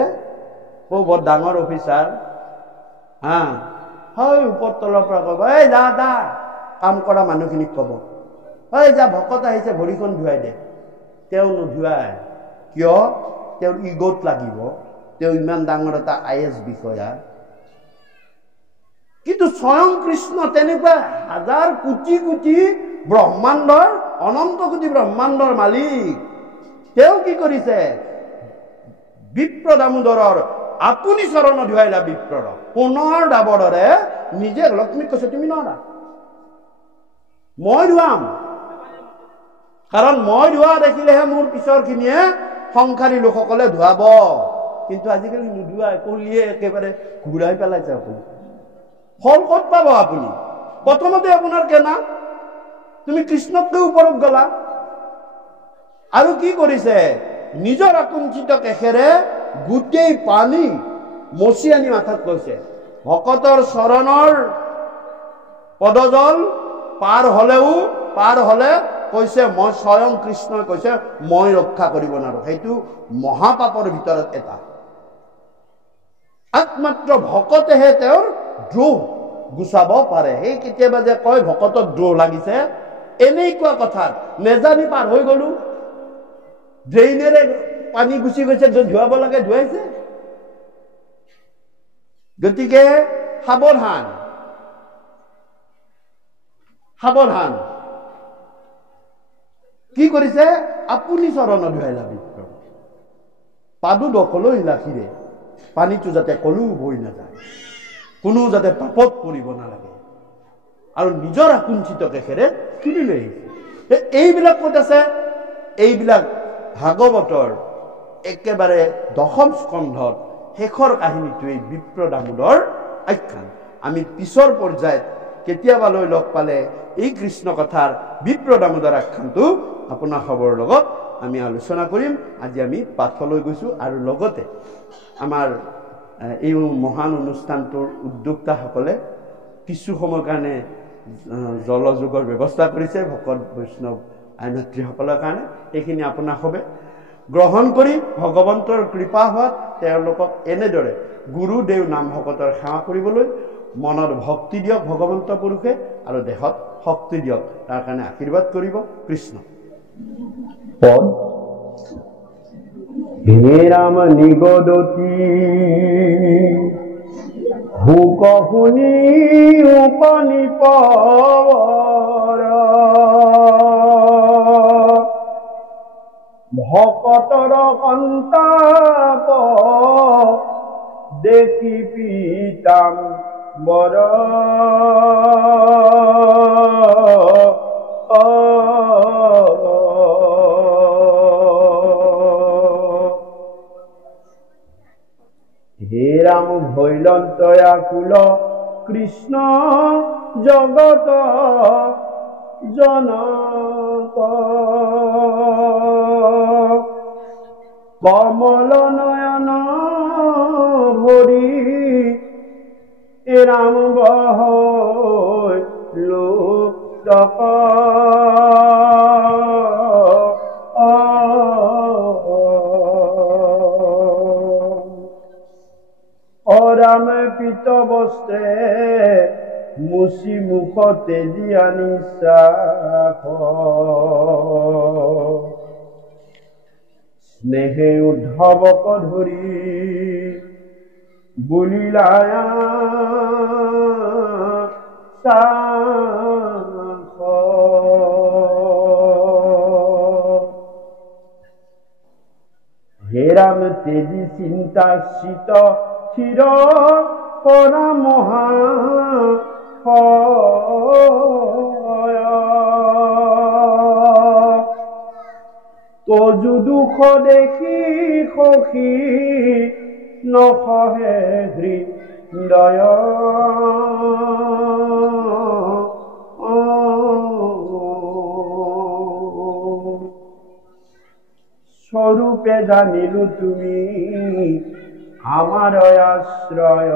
বৰ ডাঙৰ অফিচাৰ হয় ওপৰ তলৰ পৰা ক'ব এই যা কাম কৰা মানুহখিনিক ক'ব যা ভকত আহিছে ভৰিখন ধুৱাই দে তেওঁ নুধুৱায় কিয় তেওঁৰ ইগত লাগিব তেওঁ ইমান ডাঙৰ এটা IAS বিষয়া কিন্তু স্বয়ং কৃষ্ণ তেনেকুৱা হাজাৰ কোটি কোটি ব্ৰহ্মাণ্ডৰ অনন্ত কোটি ব্ৰহ্মাণ্ডৰ মালিক তেওঁ কি কৰিছে বিপ্ৰ দামোদৰৰ আপুনি চৰণ ধুৱাইলা বিপ্ৰৰ পুনৰ দাবৰেৰে নিজে লক্ষ্মীক কৈছে তুমি নোৱাৰা মই ধুৱাম কাৰণ মই ধোৱা দেখিলেহে মোৰ পিছৰখিনিয়ে সংসাৰী লোকসকলে ধুৱাব কিন্তু আজিকালি নুধুৱাই কলিয়ে একেবাৰে ঘূৰাই পেলাইছে আপুনি ফল ক'ত পাব আপুনি প্ৰথমতে আপোনাৰ কেনা তুমি কৃষ্ণতকৈ ওপৰত গলা আৰু কি কৰিছে নিজৰ আকুঞ্চিত কেশেৰে গোটেই পানী মচি আনি মাথাত কৈছে ভকতৰ চৰণৰ পদজল পাৰ হলে কৈছে মই স্বয়ং কৃষ্ণই কৈছে মই ৰক্ষা কৰিব নোৱাৰো সেইটো মহাপাপৰ ভিতৰত এটা একমাত্ৰ ভকতেহে তেওঁৰ দ্ৰোহ গুচাব পাৰে সেই কেতিয়াবা যে কয় ভকতৰ দ্ৰোহ লাগিছে এনেকুৱা কথাত নেজানি পাৰ হৈ গলো ড্ৰেইনেৰে পানী গুচি গৈছে ধুৱাব লাগে ধুৱাইছে গতিকে সাৱধান কি কৰিছে আপুনি চৰণ ধুৱাইলা বিপ্ৰ পাদু দকলৈ লাখিৰে পানীটো যাতে কলো বৈ নাযায় কোনো যাতে পাপত পৰিব নালাগে আৰু নিজৰ আকুঞ্চিত কেশেৰে তুলি লৈ আহিছে এইবিলাক ক'ত আছে এইবিলাক ভাগৱতৰ একেবাৰে দশম স্কন্ধত শেষৰ কাহিনীটো এই বিপ্ৰ দামোদৰ আখ্যান আমি পিছৰ পৰ্যায়ত কেতিয়াবালৈ লগ পালে এই কৃষ্ণ কথাৰ বিপ্ৰ দামোদৰ আখ্যানটো আপোনাৰ খবৰ লগত আমি আলোচনা কৰিম আজি আমি পাঠলৈ গৈছো আৰু লগতে আমাৰ এই মহান অনুষ্ঠানটোৰ উদ্যোক্তাসকলে কিছু সময়ৰ কাৰণে জলযোগৰ ব্যৱস্থা কৰিছে ভকত বৈষ্ণৱ আইনত্ৰীসকলৰ কাৰণে এইখিনি আপোনাৰ হবে গ্ৰহণ কৰি ভগৱন্তৰ কৃপা হোৱাত তেওঁলোকক এনেদৰে গুৰুদেৱ নাম ভকতৰ সেৱা কৰিবলৈ মনত ভক্তি দিয়ক ভগৱন্ত পুৰুষে আৰু দেহত শক্তি দিয়ক তাৰ কাৰণে আশীৰ্বাদ কৰিব কৃষ্ণ হে ৰাম নিগদতি ভোক শুনি উপনিপৰ ভকতৰ সন্তাপ দেখি পিতাম বৰ হে ৰাম ভৈলন্তয়া কুল কৃষ্ণ জগত জনক কমল নয়ন ভৰি ৰাম বহ লোক অৰাম পিত বস্ত্ৰে মুচি মুখ তেজি আনি স্নেহে উদ্ধৱক ধৰি বুলিলায়া হে ৰাম তেজি চিন্তা শীত ক্ষীৰ পৰা মহা তজু দুখ দেখি সখী নসহে হৃদয় স্বৰূপে জানিলো তুমি আমাৰ আশ্ৰয়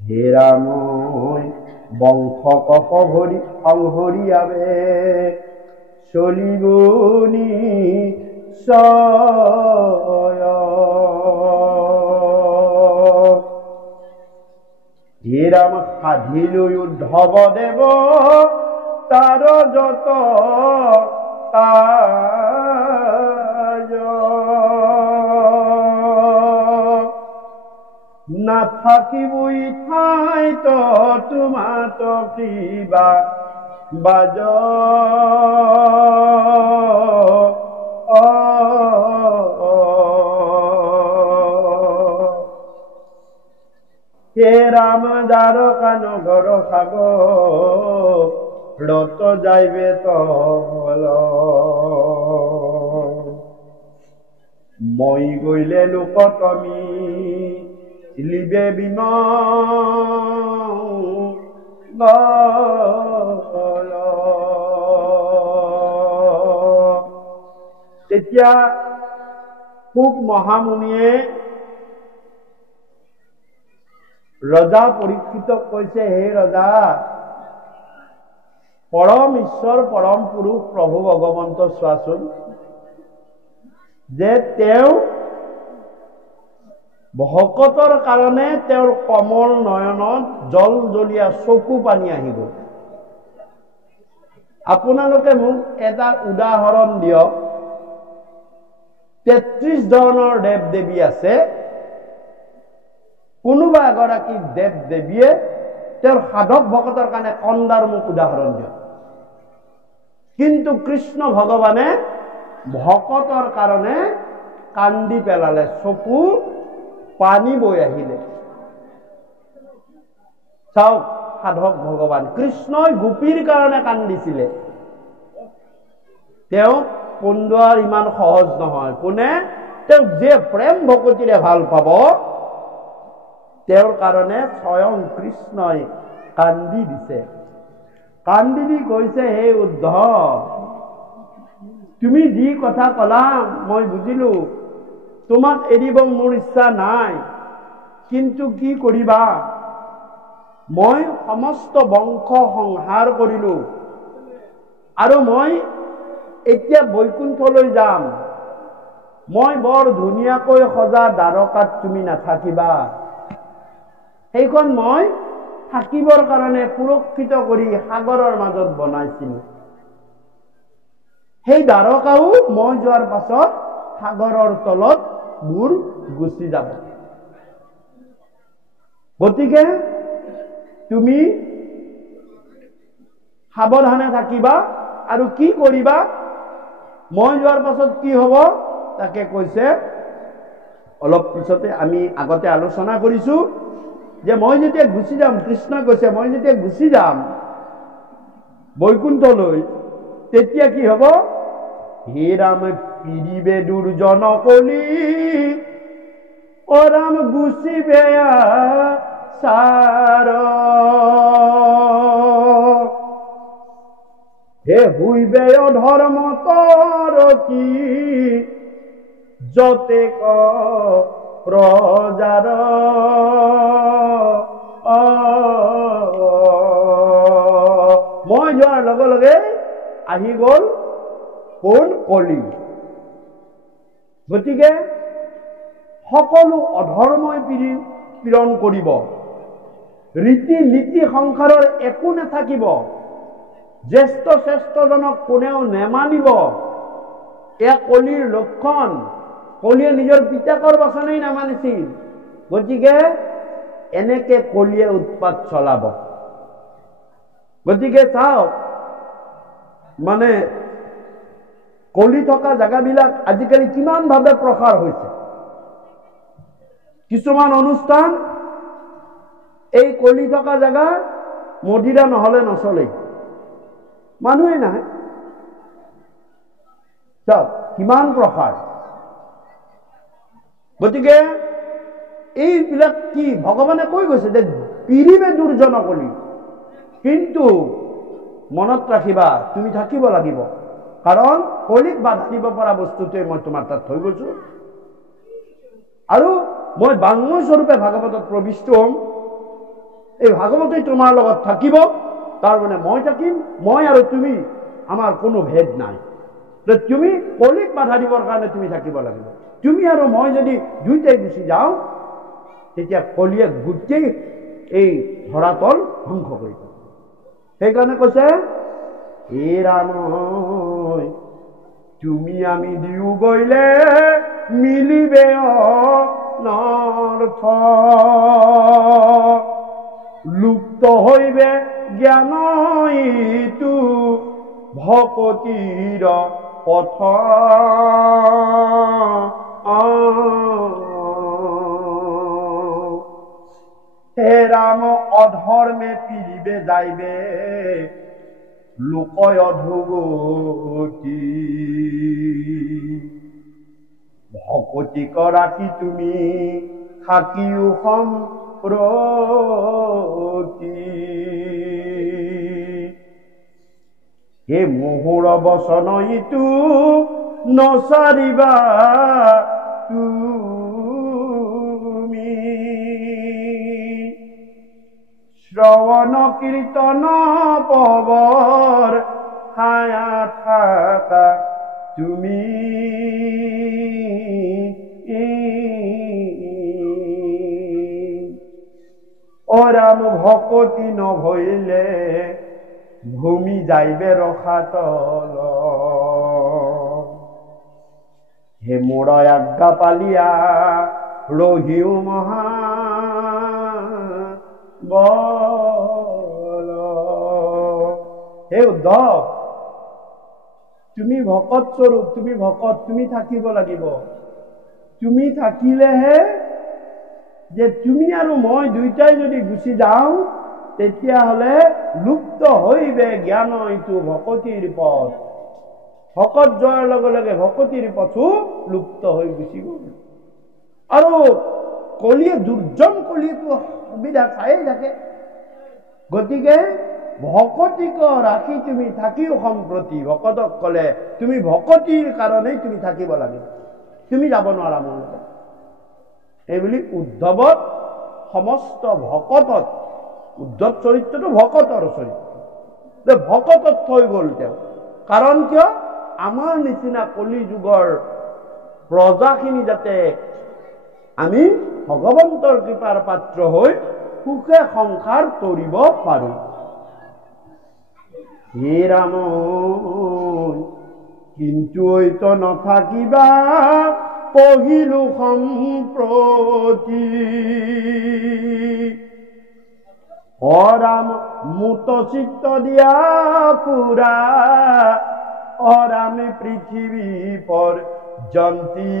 হে ৰাম বংশ কপ ভৰি সংহৰিয়াবে চলিবনি হে ৰাম সাধিলৈ উদ্ধৱ দেৱ তাৰ যত কাজ নাথাকিবই ঠাইত তোমাত কিবা বাজ হে রাম যার কান ঘর খাব রত যাইবে তল মই গইলে লোক তুমি লিবে বিমল তেতিয়া খুব মহামুনিয়ে ৰজা পৰীক্ষিতক কৈছে, হে ৰজা, পৰম ঈশ্বৰ পৰম পুৰুষ প্ৰভু ভগৱন্ত চোৱাচোন, যে তেওঁ ভকতৰ কাৰণে তেওঁৰ কমল নয়নত জল জ্বলীয়া চকু পানী আহিব। আপোনালোকে মোক এটা উদাহৰণ দিয়ক, ৩৩ ধৰণৰ দেৱ দেৱী আছে, কোনোবা এগৰাকী দেৱ দেৱীয়ে তেওঁৰ সাধক ভকতৰ কাৰণে কন্দাৰ মোক উদাহৰণ দিয়ক। কিন্তু কৃষ্ণ ভগৱানে ভকতৰ কাৰণে কান্দি পেলালে, চকু পানী বৈ আহিলে। চাওক, সাধক ভগৱান কৃষ্ণই গোপীৰ কাৰণে কান্দিছিলে। তেওঁক কন্দোৱাৰ ইমান সহজ নহয়। কোনে? তেওঁক যে প্ৰেম ভকতিৰে ভাল পাব, তেওঁৰ কাৰণে স্বয়ং কৃষ্ণই কান্দি দিছে। কান্দি দি কৈছে, হে উদ্ধৱ, তুমি যি কথা কলা মই বুজিলো, তোমাক এৰিব মোৰ ইচ্ছা নাই, কিন্তু কি কৰিবা, মই সমস্ত বংশ সংহাৰ কৰিলো আৰু মই এতিয়া বৈকুণ্ঠলৈ যাম। মই বৰ ধুনীয়াকৈ সজা দ্বাৰকাত তুমি নাথাকিবা, সেইখন মই থাকিবৰ কাৰণে সুৰক্ষিত কৰি সাগৰৰ মাজত বনাইছিলো। সেই দ্বাৰকাও মই যোৱাৰ পাছত সাগৰৰ তলত মোৰ গুচি যাব। গতিকে তুমি সাৱধানে থাকিবা আৰু কি কৰিবা, মই যোৱাৰ পাছত কি হ'ব তাকে কৈছে। অলপ পিছতে আমি আগতে আলোচনা কৰিছো যে মই যেতিয়া গুচি যাম, কৃষ্ণই কৈছে মই যেতিয়া গুচি যাম বৈকুণ্ঠলৈ, তেতিয়া কি হ'ব, হে ৰাম পিৰিবে দুৰ্জন কলি, অ ৰাম গুচিবে সাৰ, হে হুইবে অধৰ্ম তৰতি, যতে ক প্ৰজাৰ মই যোৱাৰ লগে লগে আহি গল কোন? কলি। গতিকে সকলো অধৰ্মই পীড়ন কৰিব, ৰীতি নীতি সংসাৰৰ একো নাথাকিব, জ্যেষ্ঠ শ্ৰেষ্ঠজনক কোনেও নেমানিব। এয়া কলিৰ লক্ষণ। কলিয়ে নিজৰ পিতাকৰ বচনেই নামানিছিল। গতিকে এনেকে কলিয়ে উৎপাত চলাব। গতিকে চাওক, মানে কলি থকা জেগাবিলাক আজিকালি কিমান ভাৱে প্ৰসাৰ হৈছে। কিছুমান অনুষ্ঠান এই কলি থকা জেগা মদিৰা নহলে নচলে, মানুহে নাহে। চাওক কিমান প্ৰসাৰ। গতিকে এইবিলাক কি ভগৱানে কৈ গৈছে যে পিৰিবে দুৰ্জন কলি, কিন্তু মনত ৰাখিবা তুমি থাকিব লাগিব, কাৰণ কলিক বাধা দিব পৰা বস্তুটোৱে মই তোমাৰ তাত থৈ গৈছো। আৰু মই বাংময় স্বৰূপে ভাগৱতত প্ৰবিষ্ট হ'ম। এই ভাগৱতেই তোমাৰ লগত থাকিব, তাৰ মানে মই থাকিম, মই আৰু তুমি, আমাৰ কোনো ভেদ নাই। তুমি কলিক বাধা দিবৰ কাৰণে তুমি থাকিব লাগিব। তুমি আৰু মই যদি দুইটাই গুচি যাওঁ, তেতিয়া কলিয়ে গোটেই এই ধৰাতল ধ্বংস কৰিব। সেইকাৰণে কৈছে, হে ৰাম তুমি আমি দিও গইলে মিলিবে অনৰ্থ, লুপ্ত হইবে জ্ঞান ইটো ভকতিৰ পথ। হে ৰাম অধৰ্মে পিড়িবে যাইবে লোকয় অধোগতি, ভকতি ৰাখি তুমি থাকিও সম্প্ৰতি। হে মোহৰ বচন ইটো নচাৰিবা তুমি, শ্ৰৱণ কীৰ্তন পৱৰ হায়া থাকা তুমি। অৰাম ভকতি নহইলে ভূমি যাইবে ৰসাতল, হে মোৰ আজ্ঞা পালিয়া ৰহিও মহা বল। হে উদ্ধৱ, তুমি ভকত স্বৰূপ, তুমি ভকত, তুমি থাকিব লাগিব। তুমি থাকিলেহে, যে তুমি আৰু মই দুইটাই যদি গুচি যাওঁ, তেতিয়াহ'লে লুপ্ত হইবে জ্ঞান ইটো ভকতিৰ পথ। ভকত যোৱাৰ লগে লগে ভকতিৰ পথো লুপ্ত হৈ গুচি গ'ল। আৰু কলিয়ে দুৰ্জন কলিয়েতো সুবিধা চাই থাকে। গতিকে ভকতিক ৰাখি তুমি থাকিও সম্প্ৰতি, ভকতক কলে তুমি ভকতিৰ কাৰণেই তুমি থাকিব লাগে, তুমি যাব নোৱাৰা মোৰ লগত। এইবুলি উদ্ধৱত সমস্ত ভকতত, উদ্ধৱ চৰিত্ৰটো ভকতৰ চৰিত্ৰ, ভকতত থৈ গ'ল তেওঁ। কাৰণ কিয়? আমাৰ নিচিনা কলি যুগৰ প্ৰজাখিনি যাতে আমি ভগৱন্তৰ কৃপাৰ পাত্ৰ হৈ সুখে সংসাৰ তৰিব পাৰো। হে ৰাম কিন্তু ঐত নাথাকিবা পহিলো সম্প্ৰতি, অৰাম মুত চিত্ত দিয়া পুৰা, অৰামে পৃথিৱী পৰ্যন্তি।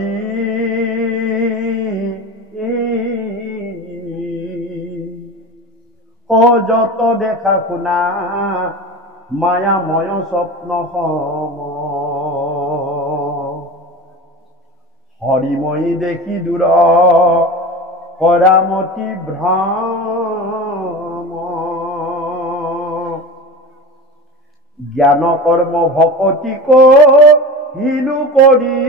অযত দেখা শুনা মায়াময় স্বপ্ন সম, হৰিময়ী দেখি দূৰ কৰামতি ভ্ৰম, জ্ঞান কৰ্ম ভকতিক হিলু কৰি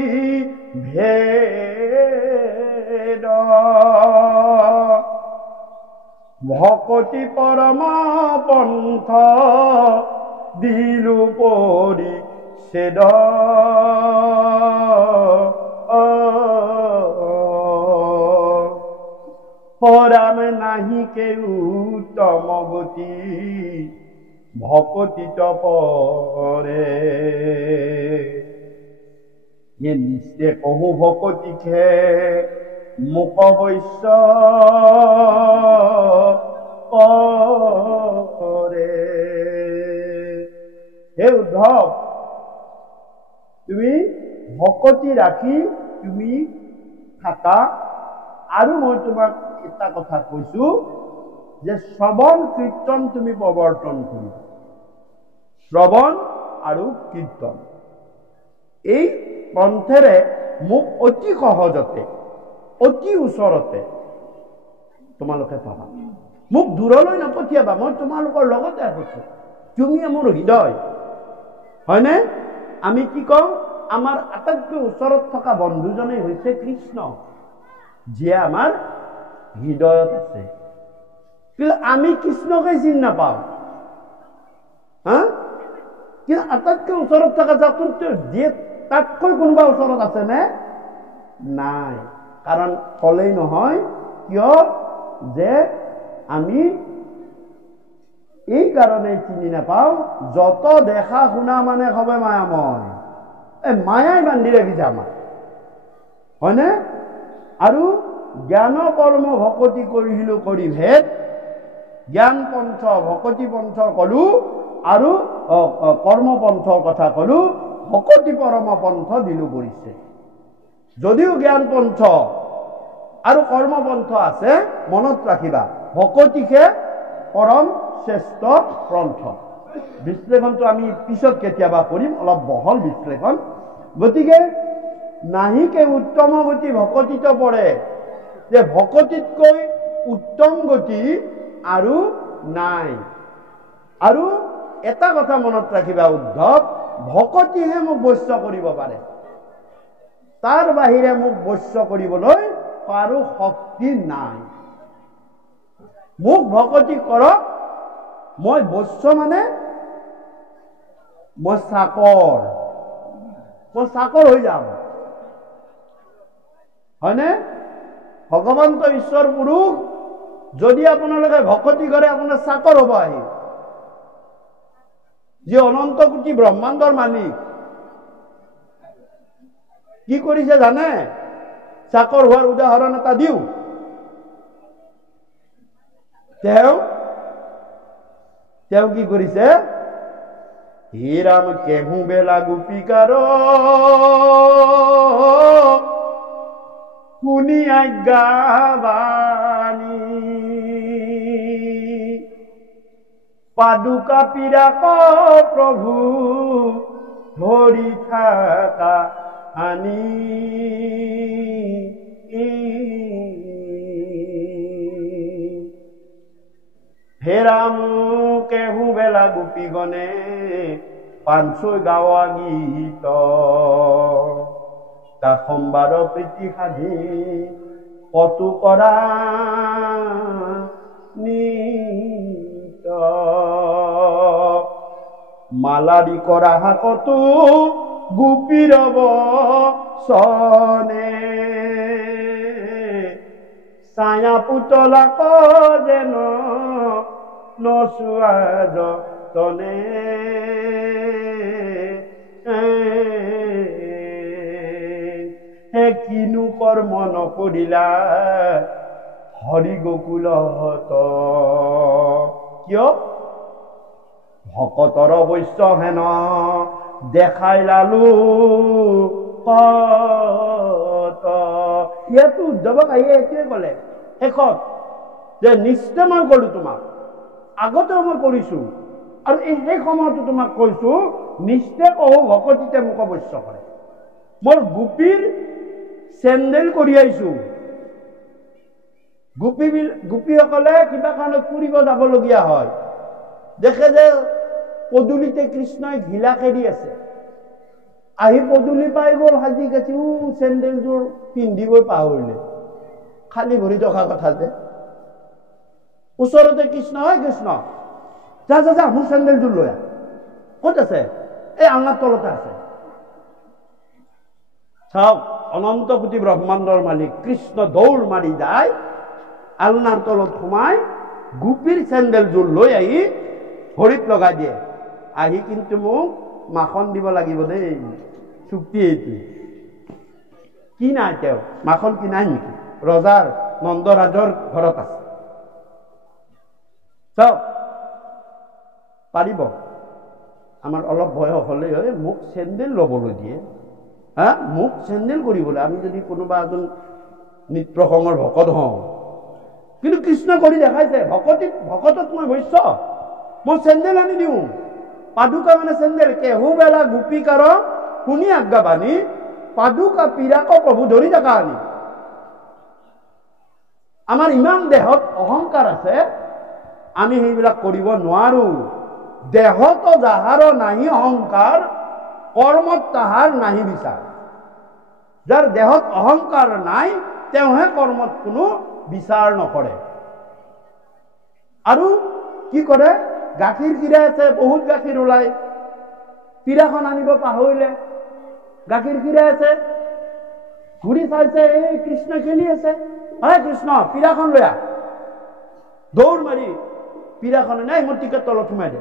ভেদ, ভকতি পৰম পন্থ দিলু পৰি ছেদ। পৰাম নাহি কেউ উত্তম গতি, ভকতিত পৰে। নিশ্চয় কহু ভকতিকে মুক বৈশ্য কৰে। হে উদ্ধৱ, তুমি ভকতি ৰাখি তুমি থাকা। আৰু মই তোমাক এটা কথা কৈছো, যে শ্ৰৱণ কীৰ্তন তুমি প্ৰৱৰ্তন কৰিবা। শ্ৰৱণ আৰু কীৰ্তন এই পন্থেৰে মোক অতি সহজতে, অতি ওচৰতে তোমালোকে পাবা। মোক দূৰলৈ নপঠিয়াবা, মই তোমালোকৰ লগতে আছো। তুমি মোৰ হৃদয়, হয়নে? আমি কি কওঁ, আমাৰ আটাইতকৈ ওচৰত থকা বন্ধুজনেই হৈছে কৃষ্ণ। যিয়ে আমাৰ হৃদয়ত আছে। কিন্তু আমি কৃষ্ণকে চিনি নাপাওঁ। হা? কিন্তু আটাইতকৈ ওচৰত থকা যাকোন যিয়ে তাতকৈ কোনোবা ওচৰত আছেনে? নাই। কাৰণ ক'লেই নহয়, কিয় যে আমি এই কাৰণেই চিনি নাপাওঁ, যত দেখা শুনা মানে হবে মায়াময়। মায়াই বান্ধি ৰাখিছে আমাক, হয়নে? আৰু জ্ঞান কৰ্ম ভকতি কৰিছিলো কৰি ভেদ, জ্ঞান পন্থ ভকতি পন্থ কলো, আৰু কৰ্মপন্থৰ কথা কলো, ভকতি পৰম পন্থ দিলো কৰিছে। যদিও জ্ঞান পন্থ আৰু কৰ্মপন্থ আছে, মনত ৰাখিবা ভকতিকে পৰম শ্ৰেষ্ঠ পন্থ। বিশ্লেষণটো আমি পিছত কেতিয়াবা কৰিম, অলপ বহল বিশ্লেষণ। গতিকে নাহিকে উত্তম গতি ভকতিত পৰে, যে ভকতিতকৈ উত্তম গতি আৰু নাই। আৰু এটা কথা মনত ৰাখিবা উদ্ধৱ, ভকতিহে মোক বৈশ্য কৰিব পাৰে, তাৰ বাহিৰে মোক বৈশ্য কৰিবলৈ কাৰো শক্তি নাই। মোক ভকতি কৰক, মই বৈশ্য মানে মই চাকৰ হৈ যাম, হয়নে? ভগৱন্ত ঈশ্বৰ পুৰুষ যদি আপোনালোকে ভকতি কৰে, আপোনাৰ চাকৰ হ'ব আহি। যি অনন্ত কোটি ব্ৰহ্মাণ্ডৰ মালিক কি কৰিছে জানে? চাকৰ হোৱাৰ উদাহৰণ এটা দিওঁ। তেওঁ কি কৰিছে? হে ৰাম কেহু বেলা গোপিকাৰ শুনি আজ্ঞা বাণী, পাদুকা পিৰাক প্ৰভু ধৰি থাকা আনি, হে ৰাম কেহু বেলা গোপীগণে পাঞ্চৈ গাৱা গীত, তা সম্বাদ প্ৰীতি সাধি কতো কৰা নিত, মালাদি কৰা কতো গোপীৰ বচনে, ছায়া পুতলাক যেন নচুৱা যতনে, কিনো কৰ্ম নকৰিলা হৰি গোকুলত, কিয়? ভকতৰ বৈশ্য হেন দেখাই লালো কত। ইয়াতো উদ্ধৱক আহি এইটোৱে ক'লে শেষত, যে নিশ্চয় মই কলো তোমাক, আগতেও মই কৰিছো, আৰু সেই সময়তো তোমাক কৈছো, নিশ্চয় কওঁ ভকতিতে মোক অৱশ্য কৰে। মোৰ গোপীৰ চেণ্ডেল কঢ়িয়াইছো। গোপীসকলে কিবা কাৰণত ফুৰিব যাবলগীয়া হয়, দেখে যে পদূলিতে কৃষ্ণই ঘিলা খেদি আছে, আহি পদূলি পাই গ'ল, সাজি কাচি চেণ্ডেলযোৰ পিন্ধিবই পাহৰিলে, খালী ভৰি থকা কথা যে। ওচৰতে কৃষ্ণ, হয় কৃষ্ণ যা যা যা, মোৰ চেণ্ডেলযোৰ লৈ আহ। ক'ত আছে? এই আলনাৰ তলতে আছে। চাওক, অনন্ত কোটি ব্ৰহ্মাণ্ডৰ মালিক কৃষ্ণ দৌৰ মাৰি যায়, আলনাৰ তলত সোমাই গোপীৰ চেণ্ডেলযোৰ লৈ আহি ভৰিত লগাই দিয়ে। আহি কিন্তু মোক মাখন দিব লাগিব দেই, চুক্তি এইটো। কি নাই তেওঁ? মাখন কি নাই নেকি? ৰজাৰ নন্দৰাজৰ ঘৰত আছে। চাওক, পাৰিব আমাৰ অলপ বয়স হ'লে মোক চেণ্ডেল ল'বলৈ দিয়ে, হা, মোক চেণ্ডেল কৰিবলৈ। আমি যদি কোনোবা এজন নৃত্য সংঘৰ ভকত হওঁ, কিন্তু কৃষ্ণ কৰি দেখাইছে, ভকতত মই বৈশ্য, মই চেণ্ডেল আনি দিওঁ। পাদুকা মানে চেণ্ডেল। কেহু বেলা গোপীকাৰ শুনি আজ্ঞা বাণী, পাদুকা পিৰাক প্ৰভু ধৰি থকা আনি। আমাৰ ইমান দেহত অহংকাৰ আছে, আমি সেইবিলাক কৰিব নোৱাৰো। দেহত যাহাৰ নাহি অহংকাৰ, কৰ্মত তাহাৰ নাহি বিচাৰ। যাৰ দেহত অহংকাৰ নাই, তেওঁহে কৰ্মত কোনো বিচাৰ নকৰে। আৰু কি কৰে, গাখীৰ খীৰাই আছে, বহুত গাখীৰ ওলায়, পীৰাখন আনিব পাহৰিলে, গাখীৰ খীৰাই আছে, ঘূৰি চাইছে এই কৃষ্ণ খেলি আছে, হয় কৃষ্ণ পীৰাখন লৈ আহ। দৌৰ মাৰি পীৰাখনে নাই মোৰ টিকাৰ তলত সোমাই দে,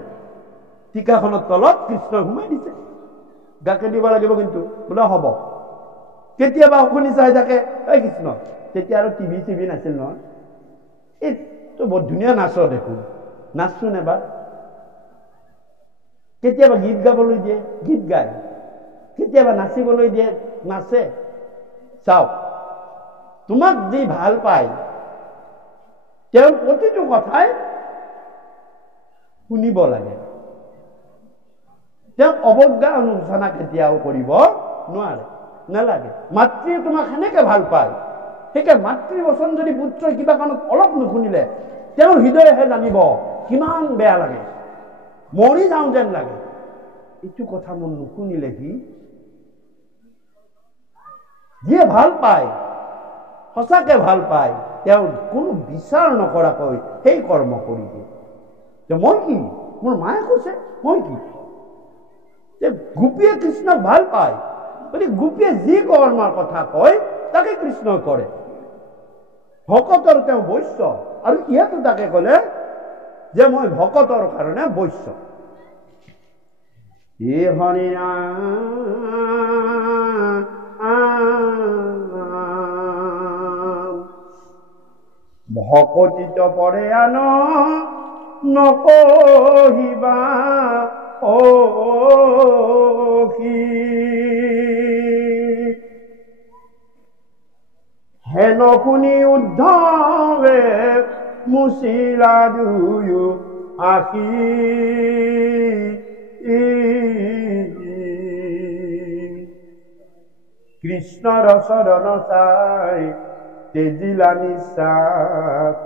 টিকাখনৰ তলত কৃষ্ণ সোমাই দিছে। গাখীৰ দিব লাগিব কিন্তু, বোলে হ'ব। কেতিয়াবা শুনি চাই থাকে, এই কৃষ্ণ, তেতিয়া আৰু টিভি চিভি নাছিল নহয়, এইটো বৰ ধুনীয়া নাচ দেখোন, নাচচোন এবাৰ। কেতিয়াবা গীত গাবলৈ দিয়ে, গীত গায়, কেতিয়াবা নাচিবলৈ দিয়ে, নাচে। চাওক, তোমাক যি ভাল পায় তেওঁৰ প্ৰতিটো কথাই শুনিব লাগে। তেওঁক অৱজ্ঞা অনুশোচনা কেতিয়াও কৰিব নোৱাৰে, নালাগে। মাতৃয়ে তোমাক সেনেকে ভাল পায়, সেইকে মাতৃ বচন যদি পুত্ৰই কিবা কাৰণত অলপ নুশুনিলে তেওঁৰ হৃদয়েহে জানিব কিমান বেয়া লাগে, মৰি যাওঁ যেন লাগে। এইটো কথা মোৰ নুশুনিলে সি, যিয়ে ভাল পায়, সঁচাকে ভাল পায়, তেওঁ কোনো বিচাৰ নকৰাকৈ সেই কৰ্ম কৰি দিয়ে। মই কি, মোৰ মায়ে কৈছে মই কি? গোপীয়ে কৃষ্ণক ভাল পায়, গতিকে গোপীয়ে যি কৰ্মৰ কথা কয় তাকে কৃষ্ণই কৰে। ভকতৰ তেওঁ বৈশ্য, আৰু ইয়াতো তাকে কলে যে মই ভকতৰ কাৰণে বৈশ্য। হে হৰি ভকতিত পৰে আন নকহিবা অসি, হেন শুনি উদ্ধৱে মুচিলা দুয়ো আশি। কৃষ্ণৰ চৰণ চাই তেজিলা নিশ্বাস,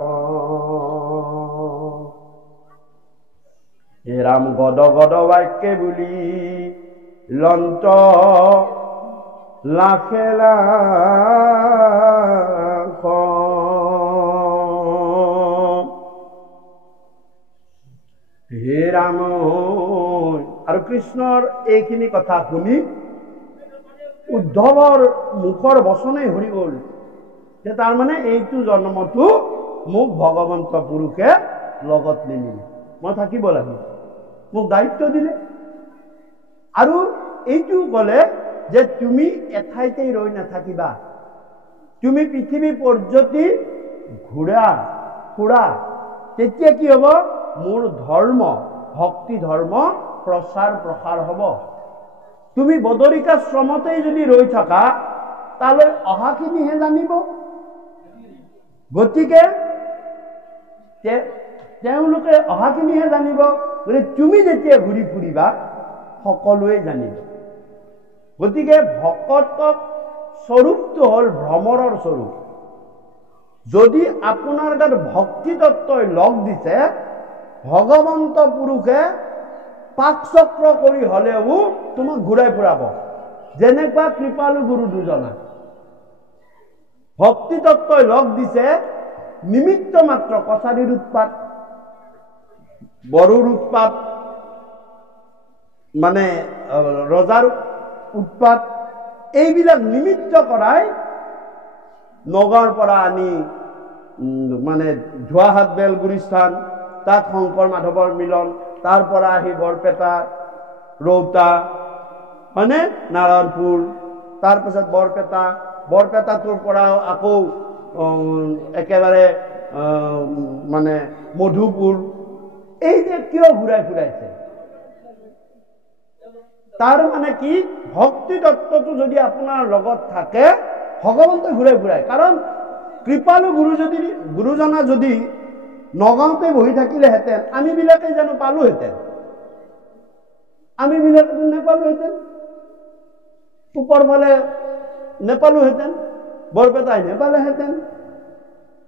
হে ৰাম গদ গদ বাক্যে বুলি লন্ত লাখে লাখ। হে ৰাম, আৰু কৃষ্ণৰ এইখিনি কথা শুনি উদ্ধৱৰ মুখৰ বচনেই হৰি গল যে তাৰমানে এইটো জন্মটো মোক ভগৱন্ত পুৰুষে লগত নিনিলে, মই থাকিব লাগিব, মোক দায়িত্ব দিলে। আৰু এইটো কলে যে তুমি এঠাইতেই ৰৈ নাথাকিবা, তুমি পৃথিৱী পৰ্যতি ঘূৰা ফুৰা, তেতিয়া কি হব, মোৰ ধৰ্ম ভক্তি ধৰ্ম প্ৰচাৰ প্ৰসাৰ হব। তুমি বদৰিকাশ্ৰমতেই যদি ৰৈ থাকা তালৈ অহাখিনিহে জানিব। গতিকে তেওঁলোকে অহাখিনিহে জানিব, গতিকে তুমি যেতিয়া ঘূৰি ফুৰিবা সকলোৱে জানিব। গতিকে ভকতক স্বৰূপটো হল ভ্ৰমৰৰ স্বৰূপ। যদি আপোনাৰ গাত ভক্তি তত্ত্বই লগ দিছে, ভগৱন্ত পুৰুষে পাক চক্ৰ কৰি হলেও তোমাক ঘূৰাই ফুৰাব। যেনেকুৱা কৃপালু গুৰু দুজনা, ভক্তি তত্ত্বই লগ দিছে, নিমিত্ত মাত্ৰ কছাৰীৰ উৎপাত, বড়োৰ উৎপাত, মানে ৰজাৰ উৎপাত, এইবিলাক নিমিত্ত কৰাই নগাঁৱৰ পৰা আনি মানে ধোৱাহাট বেলগুৰি স্থান, তাত শংকৰ মাধৱৰ মিলন, তাৰ পৰা আহি বৰপেটা, ৰৌতা, হয়নে, নাৰায়ণপুৰ, তাৰপিছত বৰপেটা, বৰপেটাটোৰ পৰা আকৌ একেবাৰে মানে মধুপুৰ, এই যে কিয় ঘূৰাই ফুৰাইছে? তাৰ মানে কি, ভক্তি তত্ত্বটো যদি আপোনাৰ লগত থাকে ভগৱন্তই ঘূৰাই ফুৰাই। কাৰণ কৃপালু গুৰুজনা যদি নগাঁওতে বহি থাকিলেহেঁতেন আমি বিলাকে জানো পালোহেঁতেন? আমি বিলাকে নেপালোহেঁতেন, ওপৰ ফালে নেপালোহেঁতেন, বৰপেটাই নেপালেহেঁতেন,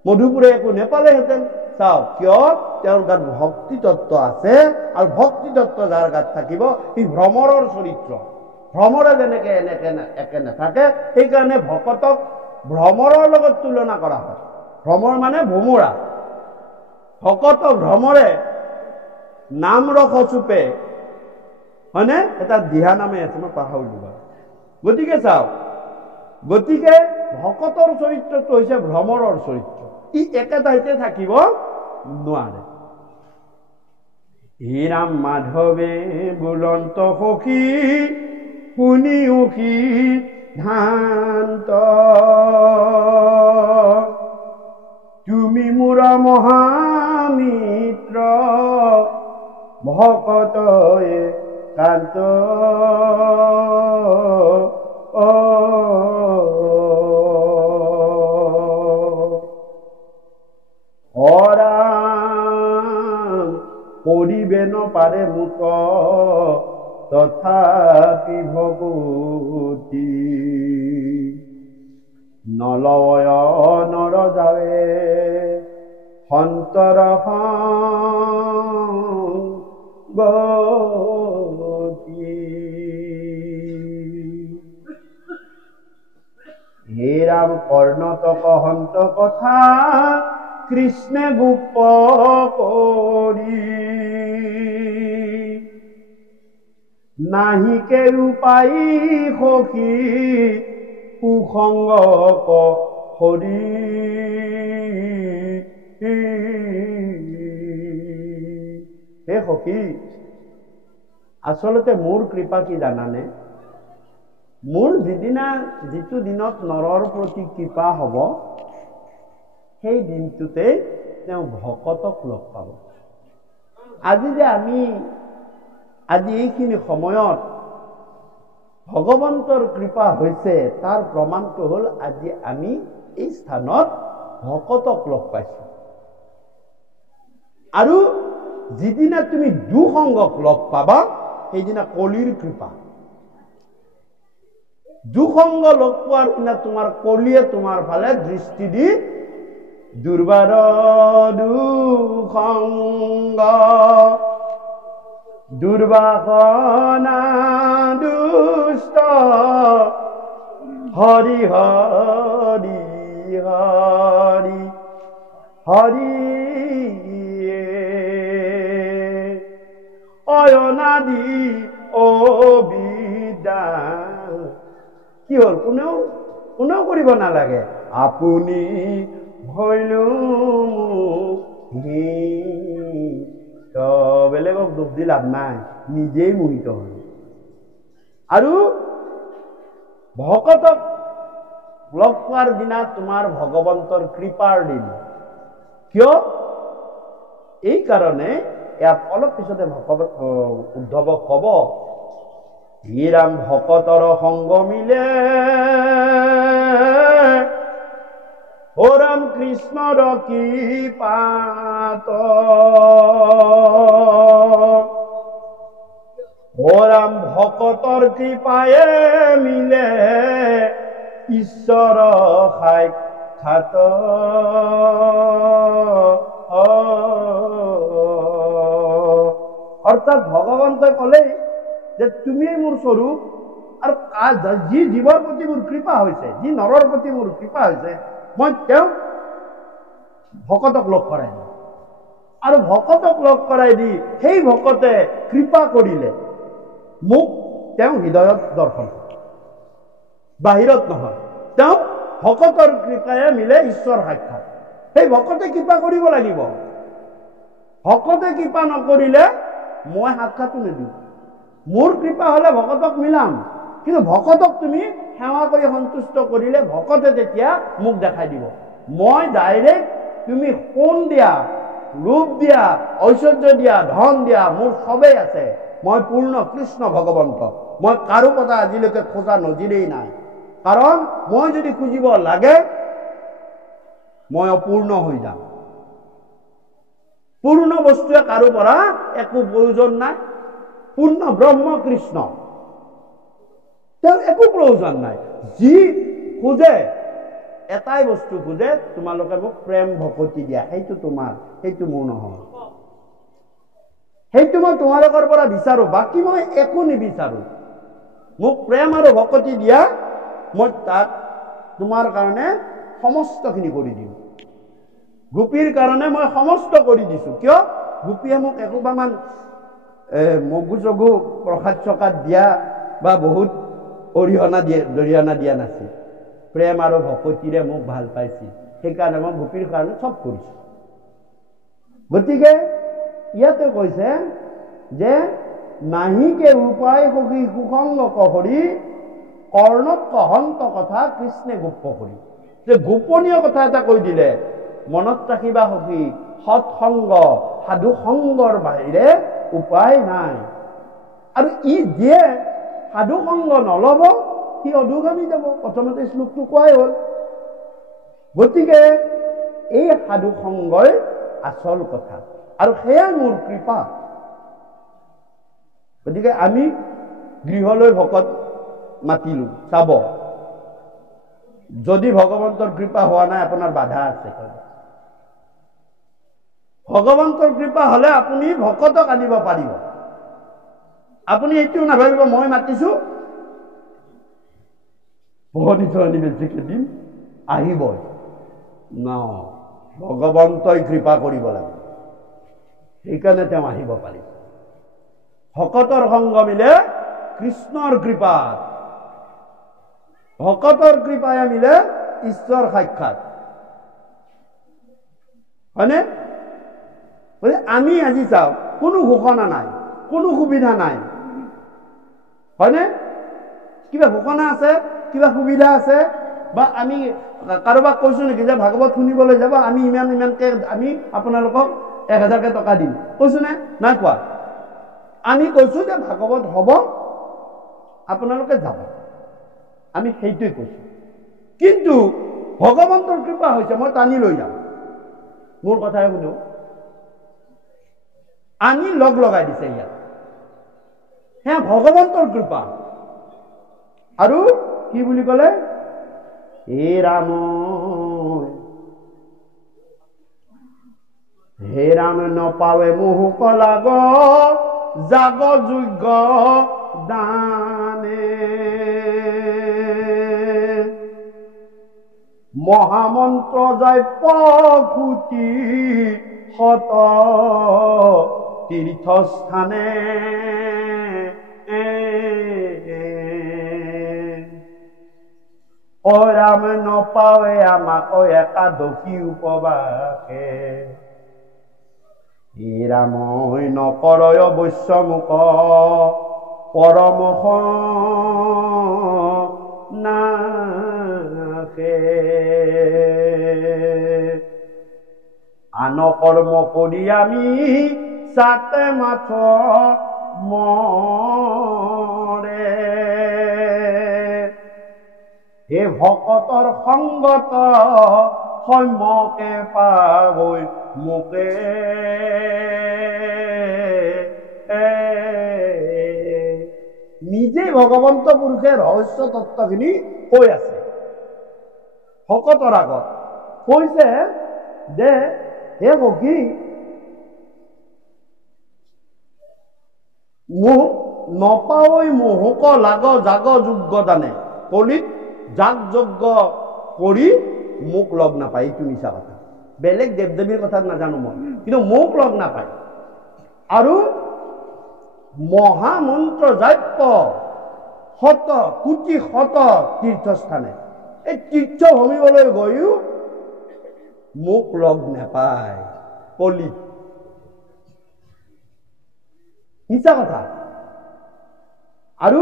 মধুপুৰে একো নেপালেহেঁতেন। চাওক, কিয়? তেওঁৰ গাত ভক্তি তত্ত্ব আছে, আৰু ভক্তি তত্ত্ব যাৰ গাত থাকিব সি ভ্ৰমৰৰ চৰিত্ৰ। ভ্ৰমৰে যেনেকে এনেকে একে নাথাকে, সেইকাৰণে ভকতক ভ্ৰমৰৰ লগত তুলনা কৰা হয়। ভ্ৰমৰ মানে ভোমোৰা। ভকত ভ্ৰমৰে নাম ৰস চুপে, হয়নে? এটা দিহা নামে আছে, মই পাহৰিলো। গতিকে চাওক, গতিকে ভকতৰ চৰিত্ৰটো হৈছে ভ্ৰমৰৰ চৰিত্ৰ। ই একেঠাইতে থাকিব নোৱাৰে। হে ৰাম মাধৱে বুলন্ত সখী শুনি উখি ধান্ত, তুমি মোৰ মহামিত্ৰ ভকতয়ে কান্ত। কৰিবে নপাৰে মুক তথাপি ভগতি, নলয় নৰ যাৱে সন্তৰ সংগতি। হে ৰাম কৰ্ণতক হন্ত কথা কৃষ্ণে গোপ কৰি, নাহিকে উপায় সখী কুসংগ হৰি। হে সখী, আচলতে মোৰ কৃপা কি জানানে? মোৰ যিটো দিনত নৰৰ প্ৰতি কৃপা হ'ব, সেই দিনটোতে তেওঁ ভকতক লগ পাব। আজি যে আজি এইখিনি সময়ত ভগৱন্তৰ কৃপা হৈছে, তাৰ প্ৰমাণটো হ'ল আজি আমি এই স্থানত ভকতক লগ পাইছো। আৰু যিদিনা তুমি দুসংগক লগ পাবা, সেইদিনা কলিৰ কৃপা। দুসংগ লগ পোৱাৰ দিনা তোমাৰ কলিয়ে তোমাৰ ফালে দৃষ্টি দি দুৰ্বাৰ দুসংগ দুৰ্বাসনা দুষ্ট হৰি হৰি হৰি হৰি অয়নাদি অবিদা। কি হ'ল? কোনেও কৰিব নালাগে। আপুনি ভৈলো বেলেগক দুখ দি লাভ নাই, নিজেই মোহিত হ'ল। আৰু ভকতক লগ পোৱাৰ দিনা তোমাৰ ভগৱন্তৰ কৃপাৰ দিন। কিয়? এই কাৰণে ইয়াত অলপ পিছতে উদ্ধৱক কব, হে ৰাম ভকতৰ সংগ মিলে ও ৰাম কৃষ্ণৰ কৃপাত, ও ৰাম ভকতৰ কৃপায়ে মিলে ঈশ্বৰ সাক্ষাৎ। অৰ্থাৎ ভগবন্তই কলে যে তুমিয়ে মোৰ স্বৰূপ, আৰু যি জীৱৰ প্ৰতি মোৰ কৃপা হৈছে, যি নৰৰ প্ৰতি মোৰ কৃপা হৈছে, মই তেওঁক ভকতক লগ কৰাই দিম। আৰু ভকতক লগ কৰাই দি সেই ভকতে কৃপা কৰিলে মোক তেওঁ হৃদয়ত দৰ্শন কৰে, বাহিৰত নহয়। তেওঁ ভকতৰ কৃপায়ে মিলে ঈশ্বৰ সাক্ষাৎ। সেই ভকতে কৃপা কৰিব লাগিব। ভকতে কৃপা নকৰিলে মই সাক্ষাৎ নিদিওঁ। মোৰ কৃপা হলে ভকতক মিলাম, কিন্তু ভকতক তুমি সেৱা কৰি সন্তুষ্ট কৰিলে ভকতে তেতিয়া মোক দেখাই দিব। মই ডাইৰেক্ট তুমি সোণ দিয়া, ৰূপ দিয়া, ঐশ্বৰ্য দিয়া, ধন দিয়া, মোৰ সবেই আছে। মই পূৰ্ণ কৃষ্ণ ভগৱন্ত। মই কাৰো কথা আজিলৈকে খোজা নজিৰেই নাই, কাৰণ মই যদি খুজিব লাগে মই অপূৰ্ণ হৈ যাম। পূৰ্ণ বস্তুৱে কাৰো পৰা একো প্ৰয়োজন নাই। পূৰ্ণ ব্ৰহ্ম কৃষ্ণ, তেওঁৰ একো প্ৰয়োজন নাই। যি খোজে এটাই বস্তু খোজে, তোমালোকে মোক প্ৰেম ভকতি দিয়া। সেইটো তোমাৰ, সেইটো মোৰ নহয়। সেইটো মই তোমালোকৰ পৰা বিচাৰো, বাকী মই একো নিবিচাৰো। মোক প্ৰেম আৰু ভকতি দিয়া, মই তাক তোমাৰ কাৰণে সমস্তখিনি কৰি দিম। গোপীৰ কাৰণে মই সমস্ত কৰি দিছোঁ। কিয়? গোপীয়ে মোক একোবামান মগু চগু প্ৰসাদ চকাত দিয়া বা বহুত দৰিহণা দিয়া নাছিল। প্ৰেম আৰু ভকতিৰে মোক ভাল পাইছিল, সেইকাৰণে মই গোপীৰ কাৰণে চব কৰিছোঁ। গতিকে ইয়াতে কৈছে যে নাহিকে উপায় সখী সুসংগ কহৰি কৰ্ণক কহন্ত কথা কৃষ্ণে গোপ্য কৰি। যে গোপনীয় কথা এটা কৈ দিলে, মনত ৰাখিবা সখী, সৎসংগ সাধু সংগৰ বাহিৰে উপায় নাই। আৰু ই যিয়ে সাধু সংগ নলব সি অধোগামী যাব। প্ৰথমতে শ্লোকটো কোৱাই হ'ল। গতিকে এই সাধু সংগই আচল কথা, আৰু সেয়াই মোৰ কৃপা। গতিকে আমি গৃহলৈ ভকত মাতিলো, চাব যদি ভগৱন্তৰ কৃপা হোৱা নাই আপোনাৰ বাধা আছে। ভগৱন্তৰ কৃপা হলে আপুনি ভকতক আনিব পাৰিব। আপুনি এইটো নাভাবিব মই মাতিছো ভকত বেছিকে দিম আহিবই ন। ভগৱন্তই কৃপা কৰিব লাগে, সেইকাৰণে তেওঁ আহিব পাৰিব। ভকতৰ সংগ মিলে কৃষ্ণৰ কৃপাত, ভকতৰ কৃপায় মিলে ঈশ্বৰ সাক্ষাৎ, হয়নে? আমি আজি চাওক, কোনো ঘোষণা নাই, কোনো সুবিধা নাই, হয়নে? কিবা ঘোষণা আছে, কিবা সুবিধা আছে? বা আমি কাৰোবাক কৈছো নেকি যে ভাগৱত শুনিবলৈ যাব, আমি ইমানকে আমি আপোনালোকক 1000কে টকা দিম, কৈছো নে? নাই কোৱা। আমি কৈছো যে ভাগৱত হব, আপোনালোকে যাব, আমি সেইটোৱে কৈছো। কিন্তু ভগৱন্তৰ কৃপা হৈছে মই টানি লৈ যাম। মোৰ কথাই শুনো, আনি লগ লগাই দিছে ইয়াত, সেয়া ভগৱন্তৰ কৃপা। আৰু কি বুলি কলে? হে ৰাম, হে ৰাম নপাৱে মোহক লাগ জাগ যোগ্য দানে। মহামন্ত্ৰ যায় পশুতি শত তীৰ্থস্থানে। অ ৰাম নপাৱে আমাক একাদশী উপবাসে। হে ৰাম নকৰয় অৱশ্য মোক পৰমশ নাশে। আন কৰ্ম কৰি আমি চাতে মাথ মৰে। হে ভকতৰ সংগত সম্যকে পাবৈ মোকে। নিজেই ভগৱন্ত পুৰুষে ৰহস্য তত্ত্বখিনি কৈ আছে ভকতৰ আগত। কৈছে যে হে সখী, মোক নপাৱৈ মোহক লাগ জাগ যোগ্য দানে। কলিত যাগ যজ্ঞ কৰি মোক লগ নাপায়, এইটো মিছা কথা। বেলেগ দেৱ দেৱীৰ কথা নাজানো মই, কিন্তু মোক লগ নাপায়। আৰু মহামন্ত্ৰ জাপ্য শত কোটি শত তীৰ্থস্থানে, এই তীৰ্থ ভ্ৰমিবলৈ গৈও মোক লগ নাপায় কলিত। মিছা কথা। আৰু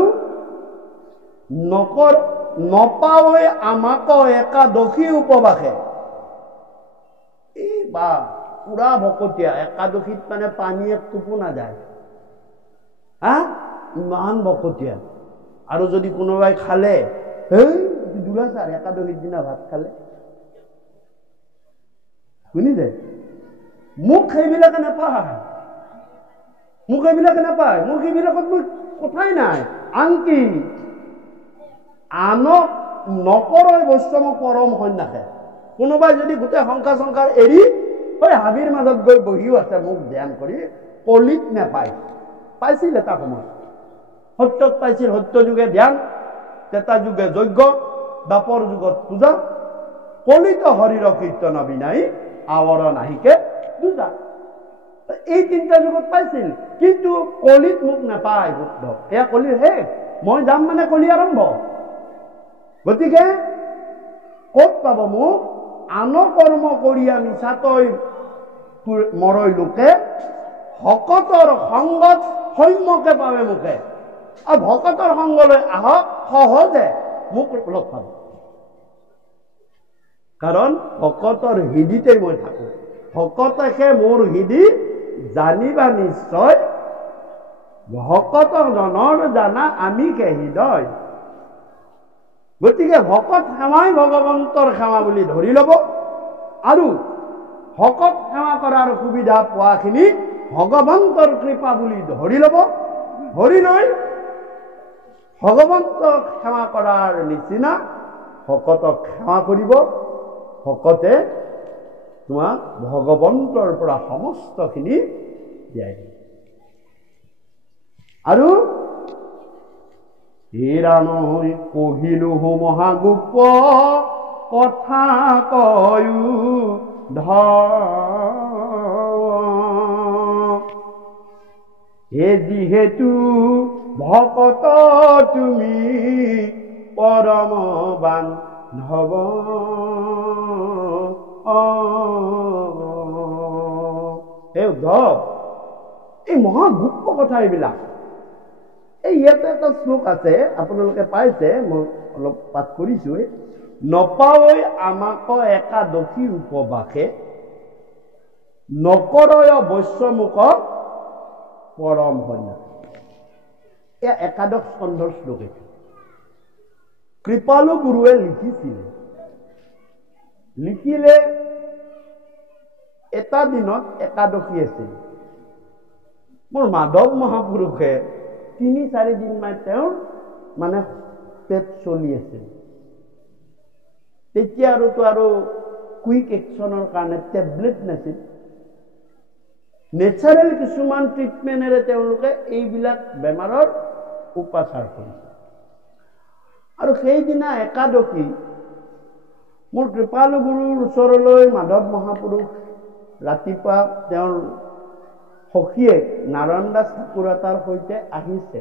নপাৱে আমাক একাদশী উপবাসে। এই বা পুৰা ভকতীয়া, একাদশীত মানে পানী এক টোপো নাযায়, হা ইমান ভকতীয়া। আৰু যদি কোনোবাই খালে, এই দুৰাচাৰ, একাদশীৰ দিনা ভাত খালে, শুনিছে? মোক সেইবিলাকে নাপায়, মোক সেইবিলাকে নাপায়, মোক সেইবিলাকত মোৰ কথাই নাই। আনকি আনক নকৰয় বৈষ্ণৱ পৰম সন্যাসে। কোনোবাই যদি গোটেই সংসাৰ সংসাৰ এৰি হাবিৰ মাজত গৈ বহিও আছে মোক ধ্যান কৰি, কলিত নাপায়। পাইছিল এটা সময়, সত্যত পাইছিল, সত্য যুগে ধ্যান, তেতা যুগে যজ্ঞ, দাপর যুগত পূজা কলিত হরির কীর্তন বিনাই আৱৰ নাহিকে দুজা এই তিনটা যুগত পাইছিল কিন্তু কলিত মোক নাপায় বুদ্ধ এয়া কলিৰ শেষ মই যাম মানে কলি আৰম্ভ গতিকে ক'ত পাব মোক আন কৰ্ম কৰি মিছাতৈ মৰৈ লোকে ভকতৰ সংগত সম্যকে পাবে মুখে আৰু ভকতৰ সংগলৈ আহক সহজে মোক লগ পাব কাৰণ ভকতৰ হৃদিতেই মই থাকো ভকতকে মোৰ হৃদি জানিবা নিশ্চয় ভকত জনৰ জানা আমিকে হৃদয় গতিকে ভকত সেৱাই ভগৱন্তৰ সেৱা বুলি ধৰি ল'ব আৰু ভকত সেৱা কৰাৰ সুবিধা পোৱাখিনি ভগৱন্তৰ কৃপা বুলি ধৰি ল'ব ধৰি লৈ ভগৱন্তক সেৱা কৰাৰ নিচিনা ভকতক সেৱা কৰিব ভকতে তোমাক ভগৱন্তৰ পৰা সমস্তখিনি দিয়াই দিব আৰু হিৰাণৈ কহিলো মহাগোপ কথা কয়ো যিহেতু ভকত তুমি পৰম বান্ধৱ হে উদ্ধৱ এই মহাগুপ্ত কথা এইবিলাক এই ইয়াতে এটা শ্লোক আছে আপোনালোকে পাইছে মই অলপ পাঠ কৰিছো নপাৱৈ আমাক একাদশী উপবাসে নকৰয় বৈশ্যমুখ পৰম সন্ন্যাস এয়া একাদশ স্কন্ধৰ শ্লোক এইটো কৃপালু গুৰুৱে লিখিছিলে লিখিলে এটা দিনত একাদশী আছিল মোৰ মাধৱ মহাপুৰুষে 3-4 দিন মান তেওঁৰ মানে পেট চলি আছিল তেতিয়া আৰু কুইক একশ্যনৰ কাৰণে টেবলেট নাছিল নেচাৰেল কিছুমান ট্ৰিটমেণ্টেৰে তেওঁলোকে এইবিলাক বেমাৰৰ উপচাৰ কৰিছে আৰু সেইদিনা একাদশী মোৰ কৃপালু গুৰুৰ ওচৰলৈ মাধৱ মহাপুৰুষ ৰাতিপুৱা তেওঁৰ সখীয়েক নাৰায়ণ দাস ঠাকুৰতাৰ সৈতে আহিছে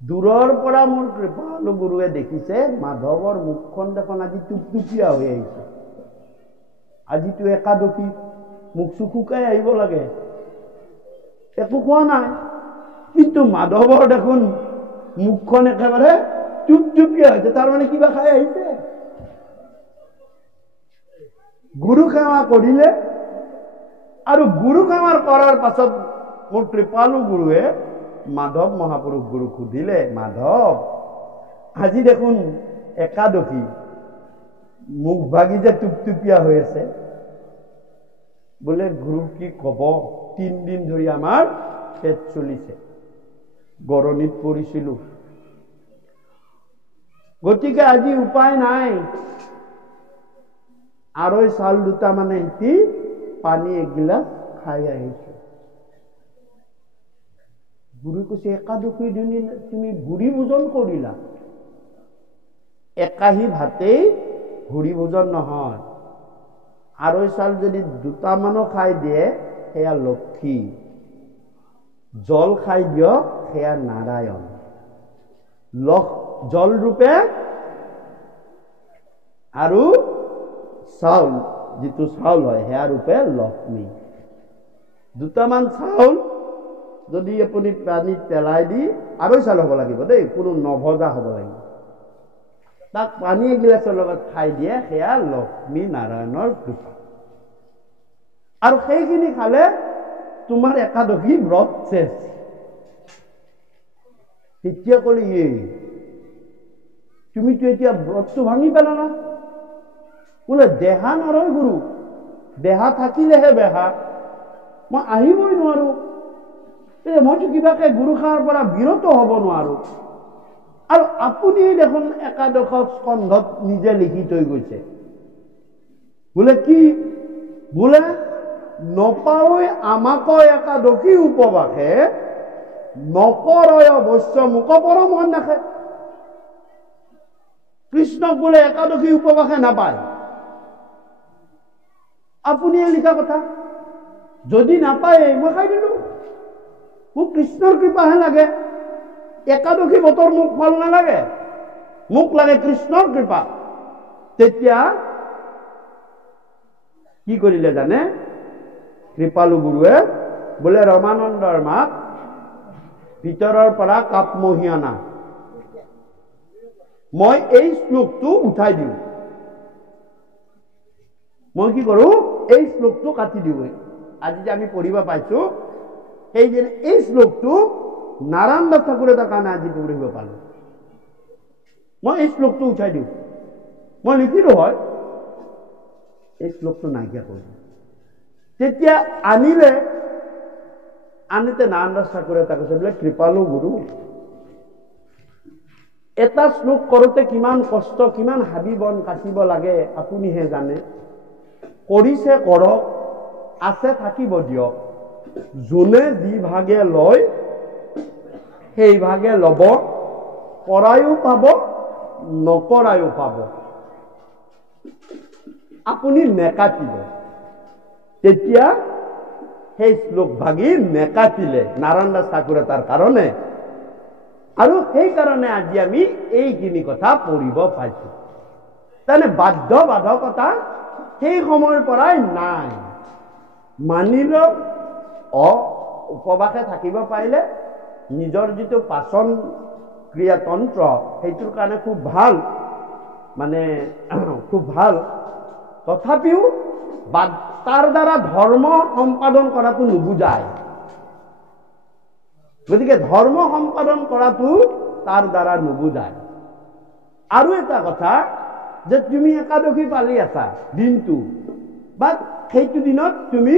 দূৰৰ পৰা মোৰ কৃপালু গুৰুৱে দেখিছে মাধৱৰ মুখখন দেখোন আজি টুপটুপীয়া হৈ আহিছে আজিতো একাদশী মুখ শুকাই আহিব লাগে একো খোৱা নাই কিন্তু মাধৱৰ দেখোন মুখখন একেবাৰে টুপটুপীয়া হৈছে তাৰমানে কিবা খাই আহিছে গুৰু সেৱা কৰিলে আৰু গুৰু সেৱা কৰাৰ পাছত মোৰ কৃপালু গুৰুৱে মাধৱ মহাপুৰুষ গুৰু সুধিলে মাধৱ আজি দেখোন একাদশী মুখ ভাগি যে টুপটুপীয়া হৈ আছে বোলে গুৰু কি কব 3 দিন ধৰি আমাৰ পেট চলিছে গৰণিত পৰিছিলো গতিকে আজি উপায় নাই আৰৈ চাউল দুটা মানে এটি পানী এগিলাস খাই আহিছো গুৰু কৈছে একাদশী দিন তুমি গুৰি ভোজন কৰিলা একাহী ভাতেই গুৰি ভোজন নহয় আৰৈ চাউল যদি দুটা মানো খাই দিয়ে সেয়া লক্ষী জল খাই দিয়ক সেয়া নাৰায়ণ জল ৰূপে আৰু চাউল যিটো চাউল হয় সেয়া ৰূপে লক্ষ্মী দুটামান চাউল যদি আপুনি পানীত পেলাই দি আৰৈ চাউল হ'ব লাগিব দেই কোনো নভজা হ'ব লাগিব তাক পানী এগিলাচৰ লগত খাই দিয়ে সেয়া লক্ষ্মী নাৰায়ণৰ কৃপা আৰু সেইখিনি খালে তোমাৰ একাদশী ব্ৰত শেষ তেতিয়া ক'লে তুমিতো এতিয়া ব্ৰতটো ভাঙি পেলালা বোলে দেহা নৰয় গুৰু দেহা থাকিলেহে বেহা মই আহিবই নোৱাৰো মইতো কিবাকে গুৰু সেৱাৰ পৰা বিৰত হ'ব নোৱাৰো আৰু আপুনি দেখোন একাদশ স্কন্ধত নিজে লিখি থৈ গৈছে বোলে কি বোলে নপাৱৈ আমাক একাদশী উপবাসে নকৰয় বৈশ্যমুখ পৰম সন্ন্যাসে কৃষ্ণক বোলে একাদশী উপবাসে নাপায়। আপুনিয়ে লিখা কথা। যদি নাপায় মই খাই দিলো, মোক কৃষ্ণৰ কৃপাহে লাগে। একাদশী বতৰ মোক ফল নালাগে, মোক লাগে কৃষ্ণৰ কৃপা। তেতিয়া কি কৰিলে জানে? কৃপালু গুৰুৱে বোলে ৰমানন্দৰ মাক ভিতৰৰ পৰা কাপ মহি আনা, মই এই শ্লোকটো উঠাই দিওঁ। মই কি কৰো? এই শ্লোকটো কাটি দিওঁ। আজি যে আমি পঢ়িব পাইছো, সেই যে এই শ্লোকটো নাৰায়ণ দাস ঠাকুৰৰ কাৰণে আজি পঢ়িব পালো। মই এই শ্লোকটো উঠাই দিওঁ। মই লিখিলো হয়, এই শ্লোকটো নাইকিয়া কৰি দিওঁ। তেতিয়া আনিতে নাৰায়ণ দাস ঠাকুৰে কৈছে বোলে কৃপালু গুৰু, এটা শ্লোক কৰোতে কিমান কষ্ট, কিমান হাবি বন কাটিব লাগে আপুনিহে জানে। কৰিছে কৰক, আছে থাকিব দিয়ক। যোনে যি ভাগে লয় সেই ভাগে লব, কৰায়ো পাব, নকৰায়ো পাব। আপুনি নেকাটিব। তেতিয়া সেই শ্লোক ভাগি নেকাটিলে নাৰায়ণ দাস ঠাকুৰে তাৰ কাৰণে। আৰু সেইকাৰণে আজি আমি এইখিনি কথা পঢ়িব পাইছো। তাৰমানে বাধ্যবাধকতা সেই সময়ৰ পৰাই নাই। মানিল উপবাসে থাকিব পাৰিলে নিজৰ যিটো পাচন ক্ৰিয়াতন্ত্ৰ সেইটোৰ কাৰণে খুব ভাল, মানে খুব ভাল। তথাপিও তাৰ দ্বাৰা ধৰ্ম সম্পাদন কৰাটো নুবুজায়। গতিকে ধৰ্ম সম্পাদন কৰাটো তাৰ দ্বাৰা নুবুজায়। আৰু এটা কথা যে তুমি একাদশী পালি আছা দিনটো, বা সেইটো দিনত তুমি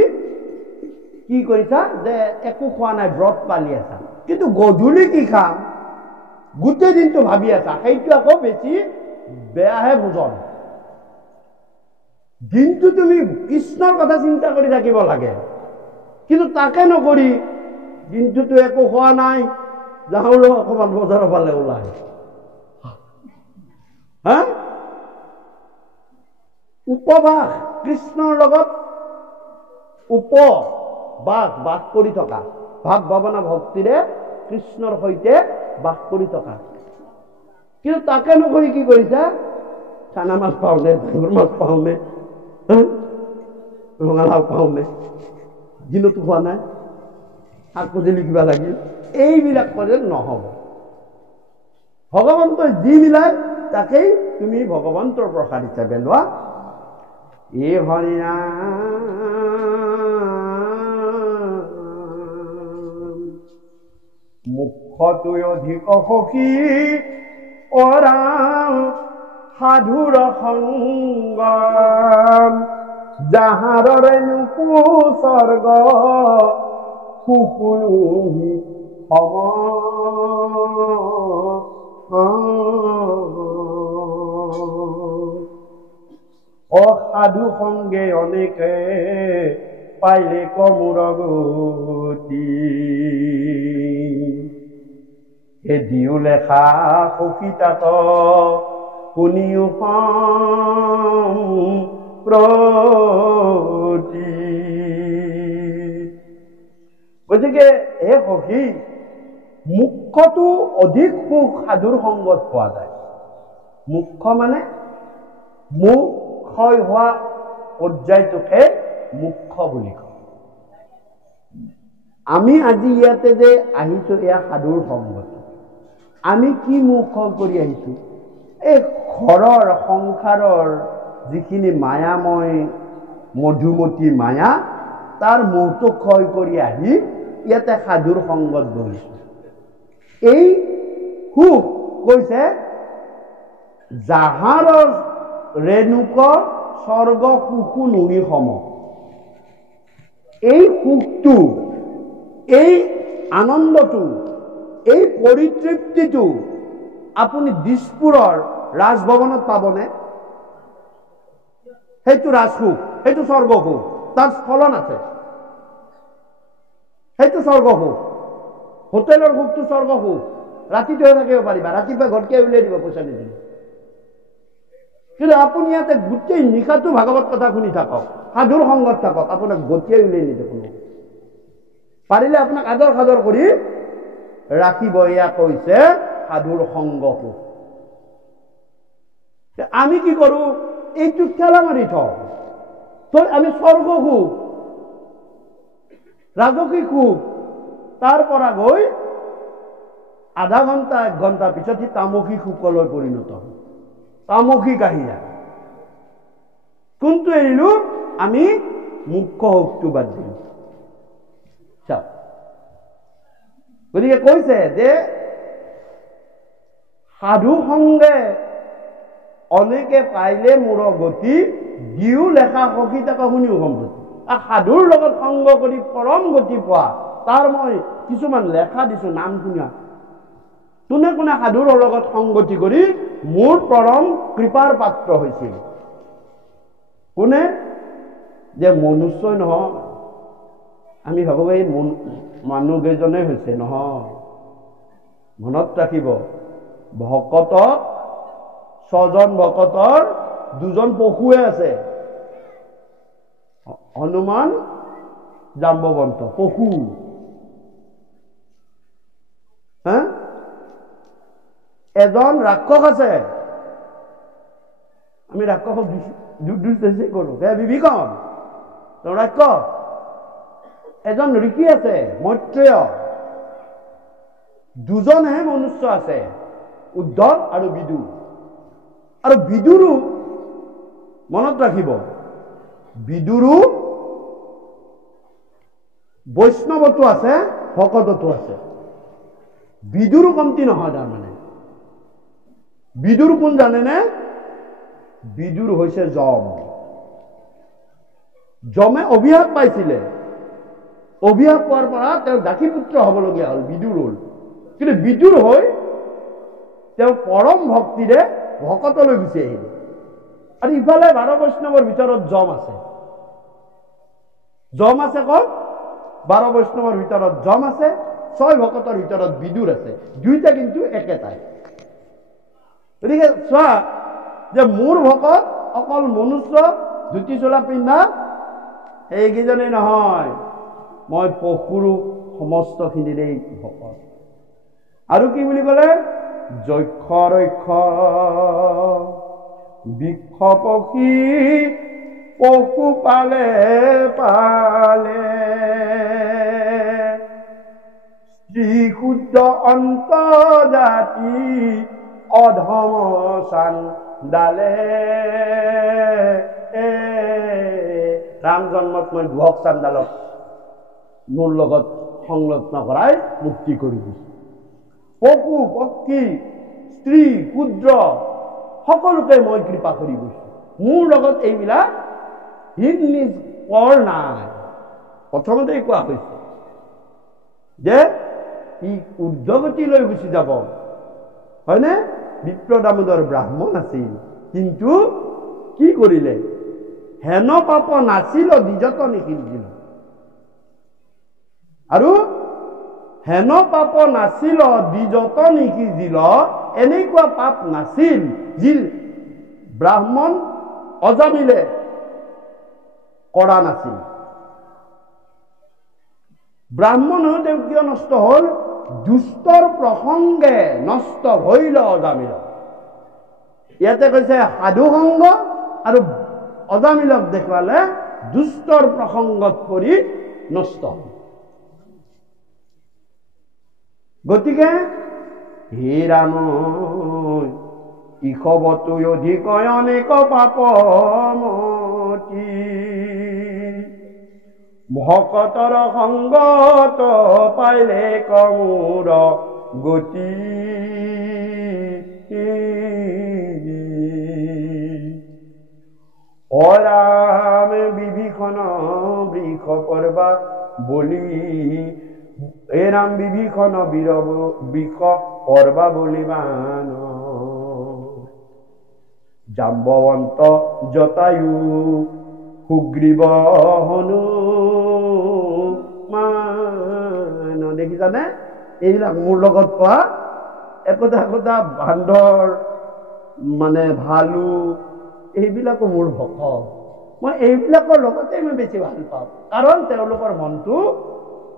কি কৰিছা যে একো খোৱা নাই, ব্ৰত পালি আছা, কিন্তু গধূলি কি খাম গোটেই দিনটো ভাবি আছা, সেইটো আকৌ বেছি বেয়াহে বুজন। দিনটো তুমি কৃষ্ণৰ কথা চিন্তা কৰি থাকিব লাগে, কিন্তু তাকে নকৰি দিনটোতো একো খোৱা নাই, যাওঁ অকমান বজাৰৰ ফালে ওলাই, হা উপবাস কৃষ্ণৰ লগত বাস কৰি থকা, ভাৱ ভাৱনা ভক্তিৰে কৃষ্ণৰ সৈতে বাস কৰি থকা। কিন্তু তাকে নকৰি কি কৰিছা? চানা মাছ পাওঁনে, ডাঙৰ মাছ পাওঁনে, ৰঙালাও পাওঁনে, দিনতো খোৱা নাই, শাক পাচলি কিবা লাগিল, এইবিলাক কৰিলে নহব। ভগৱন্তই যি মিলাই তাকেই তুমি ভগৱন্তৰ প্ৰসাদ হিচাপে লোৱা। এই হৰিনাম মুখটো অধিক সখী কৰা সাধুৰ সংগ, যাহাৰৰে নুপুসৰ্গ সুখুনুহি সম। অসাধু সংগে অনেকে পাইলে কমূৰ গতি, হে দিও লেখা সখী তাত শুনিও প্ৰতি। গতিকে হে সখী, মুখ্যটো অধিক সুখ সাধুৰ সংগত পোৱা যায়। মুখ্য মানে মুখ ক্ষয় হোৱা পৰ্যায়টোকে মুখ্য বুলি কয়। আমি আজি ইয়াতে যে আহিছো, এয়া সাধুৰ সংগত। আমি কি মুখ কৰি আহিছো? এই ঘৰৰ সংসাৰৰ যিখিনি মায়াময় মধুমতী মায়া, তাৰ মোহটো ক্ষয় কৰি আহি ইয়াতে সাধুৰ সংগত বহিছো। এই সুখ কৈছে যাহাৰ ৰেণুক স্বৰ্গ সুখু নুনি সম। এই সুখটো, এই আনন্দটো, এই পৰিতৃপ্তিটো আপুনি দিছপুৰৰ ৰাজভৱনত পাবনে? সেইটো ৰাজসুখ, সেইটো স্বৰ্গ সুখ, তাত স্খলন আছে, সেইটো স্বৰ্গ সুখ। হোটেলৰ সুখটো স্বৰ্গ সুখ, ৰাতিটোহে থাকিব পাৰিবা, ৰাতিপুৱা ঘৰকে উলিয়াই দিব পইচা নিদিলে। কিন্তু আপুনি ইয়াতে গোটেই নিশাটো ভাগৱত কথা শুনি থাকক, সাধুৰ সংগত থাকক, আপোনাক গতিয়াই উলিয়াই নিদিয়ে কোনো। পাৰিলে আপোনাক আদৰ সাদৰ কৰি ৰাখিব। এয়া কৈছে সাধুৰ সংগকো। আমি কি কৰো, এইটো ঠেলা মাৰি থওঁ। আমি স্বৰ্গ সুখ, ৰাজসিক সুখ, তাৰ পৰা গৈ আধা ঘণ্টা 1 ঘণ্টাৰ পিছত সি তামসিক সুখলৈ পৰিণত হয়। তামসিক আহিলা কোনটো এৰিলো, আমি মুখ্য সুখটো বাদ দিলো। গতিকে কৈছে যে সাধু সংগে অনেকে পাইলে মূৰ গতি, দিও লেখা সখী থকা শুনিও সম্প্ৰতি। সাধুৰ লগত সংগ কৰি পৰম গতি পোৱা, তাৰ মই কিছুমান লেখা দিছো, নাম শুনা। কোনে কোনে সাধুৰ লগত সংগতি কৰি মোৰ পৰম কৃপাৰ পাত্ৰ হৈছিল। কোনে? যে মনুষ্যই নহয়। আমি ভাবো এই মানুহ কেইজনে হৈছে, নহয়। মনত ৰাখিব, ভকতক 6জন ভকতৰ 2জন পশুৱে আছে। হনুমান, জাম্বৱন্ত, পশু। এজন ৰাক্ষস আছে। আমি ৰাক্ষসক দুৰ্দেশ কৰো, বিভীষণ ৰাক্ষস। এজন ঋষি আছে, মৈত্ৰেয়। 2জনহে মনুষ্য আছে, উদ্ধৱ আৰু বিদুৰ। আৰু বিদুৰো মনত ৰাখিব, বিদুৰো বৈষ্ণৱতো আছে, ভকততো আছে। বিদুৰো কমতি নহয়। তাৰমানে বিদুৰ কোন জানেনে? বিদুৰ হৈছে যম। যমে অভিশাপ পাইছিলে। অভিশাপ পোৱাৰ পৰা তেওঁ দাসী পুত্ৰ হবলগীয়া হ'ল, বিদুৰ হ'ল। কিন্তু বিদুৰ হৈ তেওঁ পৰম ভক্তিৰে ভকতলৈ গুচি আহিল। আৰু ইফালে 12 বৈষ্ণৱৰ ভিতৰত যম আছে। যম আছে ক'ত? 12 বৈষ্ণৱৰ ভিতৰত যম আছে, 6 ভকতৰ ভিতৰত বিদুৰ আছে। দুইটা কিন্তু একেটাই। গতিকে চোৱা যে মোৰ ভকত অকল মনুষ্য, ধুতি চোলা পিন্ধা এইকেইজনেই নহয়, মই পশুৰো সমস্তখিনিৰেই ভকত। আৰু কি বুলি ক'লে? যক্ষ ৰক্ষ বৃক্ষ পক্ষী পশু পালে পালে, স্ত্ৰী ক্ষুদ্ৰ অন্তৰ্জাতি অধম চান্দালে। ৰাম জন্মত মই দুহক চান্দালক মোৰ লগত সংলগ্ন কৰাই মুক্তি কৰি দিছো। পশু পক্ষী স্ত্ৰী ক্ষুদ্ৰ সকলোকে মই কৃপা কৰি গৈছো। মোৰ লগত এইবিলাক হিত নিজ পৰ নাই। প্ৰথমতেই কোৱা হৈছে যে ই ঊৰ্ধ্বগতিলৈ গুচি যাব, হয়নে? বিপ্ৰ দামোদৰ ব্ৰাহ্মণ আছিল, কিন্তু কি কৰিলে? হেন পাপ নাছিল দ্বিজত নিখিল। আৰু হেন পাপ নাছিল দ্বিজত নিখিল, এনেকুৱা পাপ নাছিল যি ব্ৰাহ্মণ অজামিলে কৰা নাছিল। ব্ৰাহ্মণ হৈ তেওঁ কিয় নষ্ট হ'ল? দুষ্টৰ প্ৰসংগে নষ্ট হইল অজামিল। ইয়াতে কৈছে সাধু সংগ আৰু অজামিলক দেখুৱালে দুষ্টৰ প্ৰসংগত পৰি নষ্ট হ'ল। গতিকে হে ৰাম ইষবতো অধিক অনেক পাপ মতি, ভকতৰ সংগত পাইলে কমূৰ গতি। অৰাম বিভীষণ বৃষ কৰবা বলি, হে ৰাম বিভীষণ বৃষ কৰবা বলিবান, জাম্বৱন্ত জটায়ু সুগ্ৰীৱ হনুমান। দেখিছানে? এইবিলাক মোৰ লগত কোৱা একোটা একোটা বান্দৰ, মানে ভালু, এইবিলাকো মোৰ ভক্ত, মই এইবিলাকৰ লগতে মই বেছি ভাল পাওঁ, কাৰণ তেওঁলোকৰ মনটো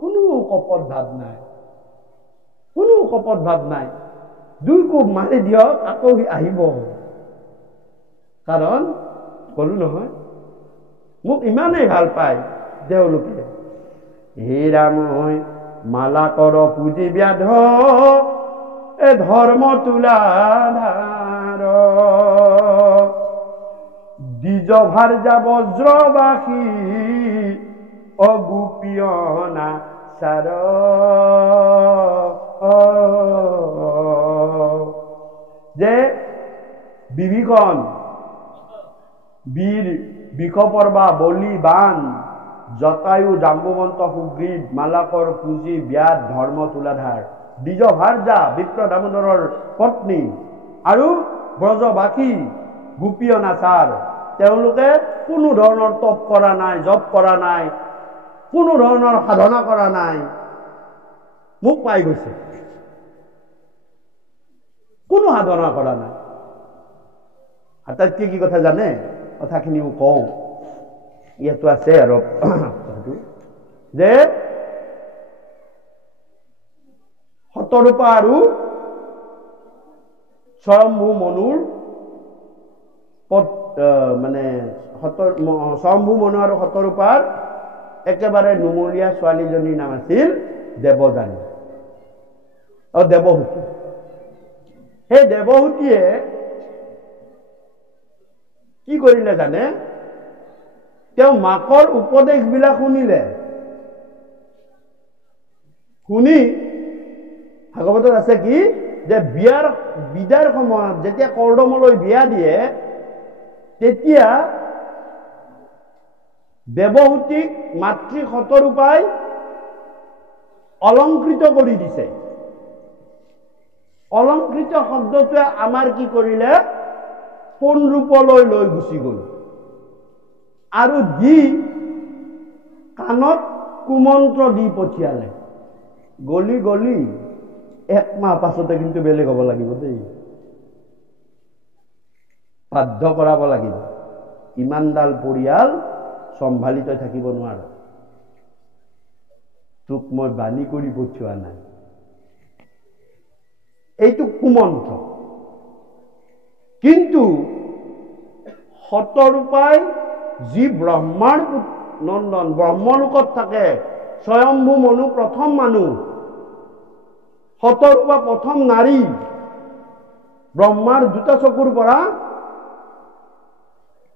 কোনো কপট ভাৱ নাই, কোনো কপট ভাৱ নাই। দুই কোব মাৰি দিয়ক আকৌ আহিব, কাৰণ কলো নহয় মোক ইমানেই ভাল পায় তেওঁলোকে। হে ৰাম মালা কৰ পুঁজি ব্যাধ এ ধৰ্ম তুলাধাৰ, দ্বিজ ভাৰ্যা বজ্ৰবাসী অগোপীয়না সাৰ, যে বিভীষণ, বীৰ বিষপৰ্বা, বলি বান, জটায়ু, জাম্বুবন্ত, সুগ্ৰীৱ, মালাকৰ পুঁজি, ব্যাধ, ধৰ্ম তুলাধাৰ, দ্বিজ ভাৰ্যা বিপ্ৰ দামোদৰৰ পত্নী আৰু ব্ৰজবাসী গোপীয় নাচাৰ, তেওঁলোকে কোনো ধৰণৰ তপ কৰা নাই, জপ কৰা নাই, কোনো ধৰণৰ সাধনা কৰা নাই, মোক পাই গৈছে, কোনো সাধনা কৰা নাই। আটাইতকৈ কি কথা জানে, কথাখিনিও কওঁ, ইয়াতো আছে আৰু কথাটো, যে শতৰূপা আৰু স্বয়ম্ভু মনুৰ মানে স্বয়ম্ভু মনু আৰু শতৰূপাৰ একেবাৰে নুমলীয়া ছোৱালীজনীৰ নাম আছিল দেৱযানী, দেৱহূতি। সেই দেৱহূতিয়ে কি কৰিলে জানে, তেওঁ মাকৰ উপদেশবিলাক শুনিলে, শুনি ভাগৱতত আছে কি, যে বিদাৰ সময়ত যেতিয়া কৰ্দমলৈ বিয়া দিয়ে, তেতিয়া দেৱহূতিক মাতৃ শতৰূপাই অলংকৃত কৰি দিছে। অলংকৃত শব্দটোৱে আমাৰ কি কৰিলে, সোণ ৰূপলৈ লৈ গুচি গল, আৰু দি কাণত কুমন্ত্ৰ দি পঠিয়ালে। গলি গলি একমাহ পাছতে কিন্তু বেলেগ হ'ব লাগিব দেই, বাধ্য কৰাব লাগিব, ইমানডাল পৰিয়াল চম্ভালি তই থাকিব নোৱাৰ, তোক মই বাণী কৰি পঠিওৱা নাই। এইটো কুমন্ত্ৰ। কিন্তু শতৰূপাই যি ব্ৰহ্মাৰ নন্দন, ব্ৰহ্মলোকত থাকে, স্বয়ম্ভু মনু প্ৰথম মানুহ, শতৰূপা প্ৰথম নাৰী, ব্ৰহ্মাৰ দুটা চকুৰ পৰা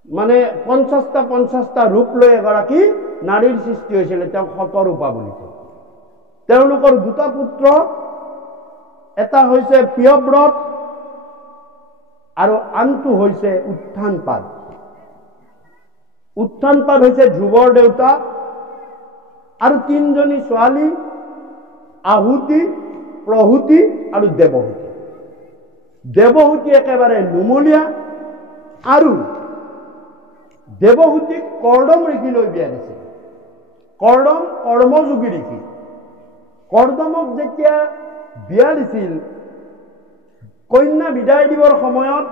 মানে 50টা ৰূপ লৈ এগৰাকী নাৰীৰ সৃষ্টি হৈছিল, তেওঁ শতৰূপা বুলি কয়। তেওঁলোকৰ দুটা পুত্ৰ, এটা হৈছে প্ৰিয়ব্ৰত আৰু আনটো হৈছে উত্থানপাদ। উত্থানপাদ হৈছে ধ্ৰুৱৰ দেউতা, আৰু তিনিজনী ছোৱালী, আহুতি, প্ৰহুতি আৰু দেৱহূতি। দেৱহূতি একেবাৰে নুমলীয়া, আৰু দেৱহূতিক কৰ্দম ঋষিলৈ বিয়া দিছিল। কৰ্দম কৰ্মযোগী ঋষি। কৰ্দমক যেতিয়া বিয়া দিছিল, কন্যা বিদায় দিবৰ সময়ত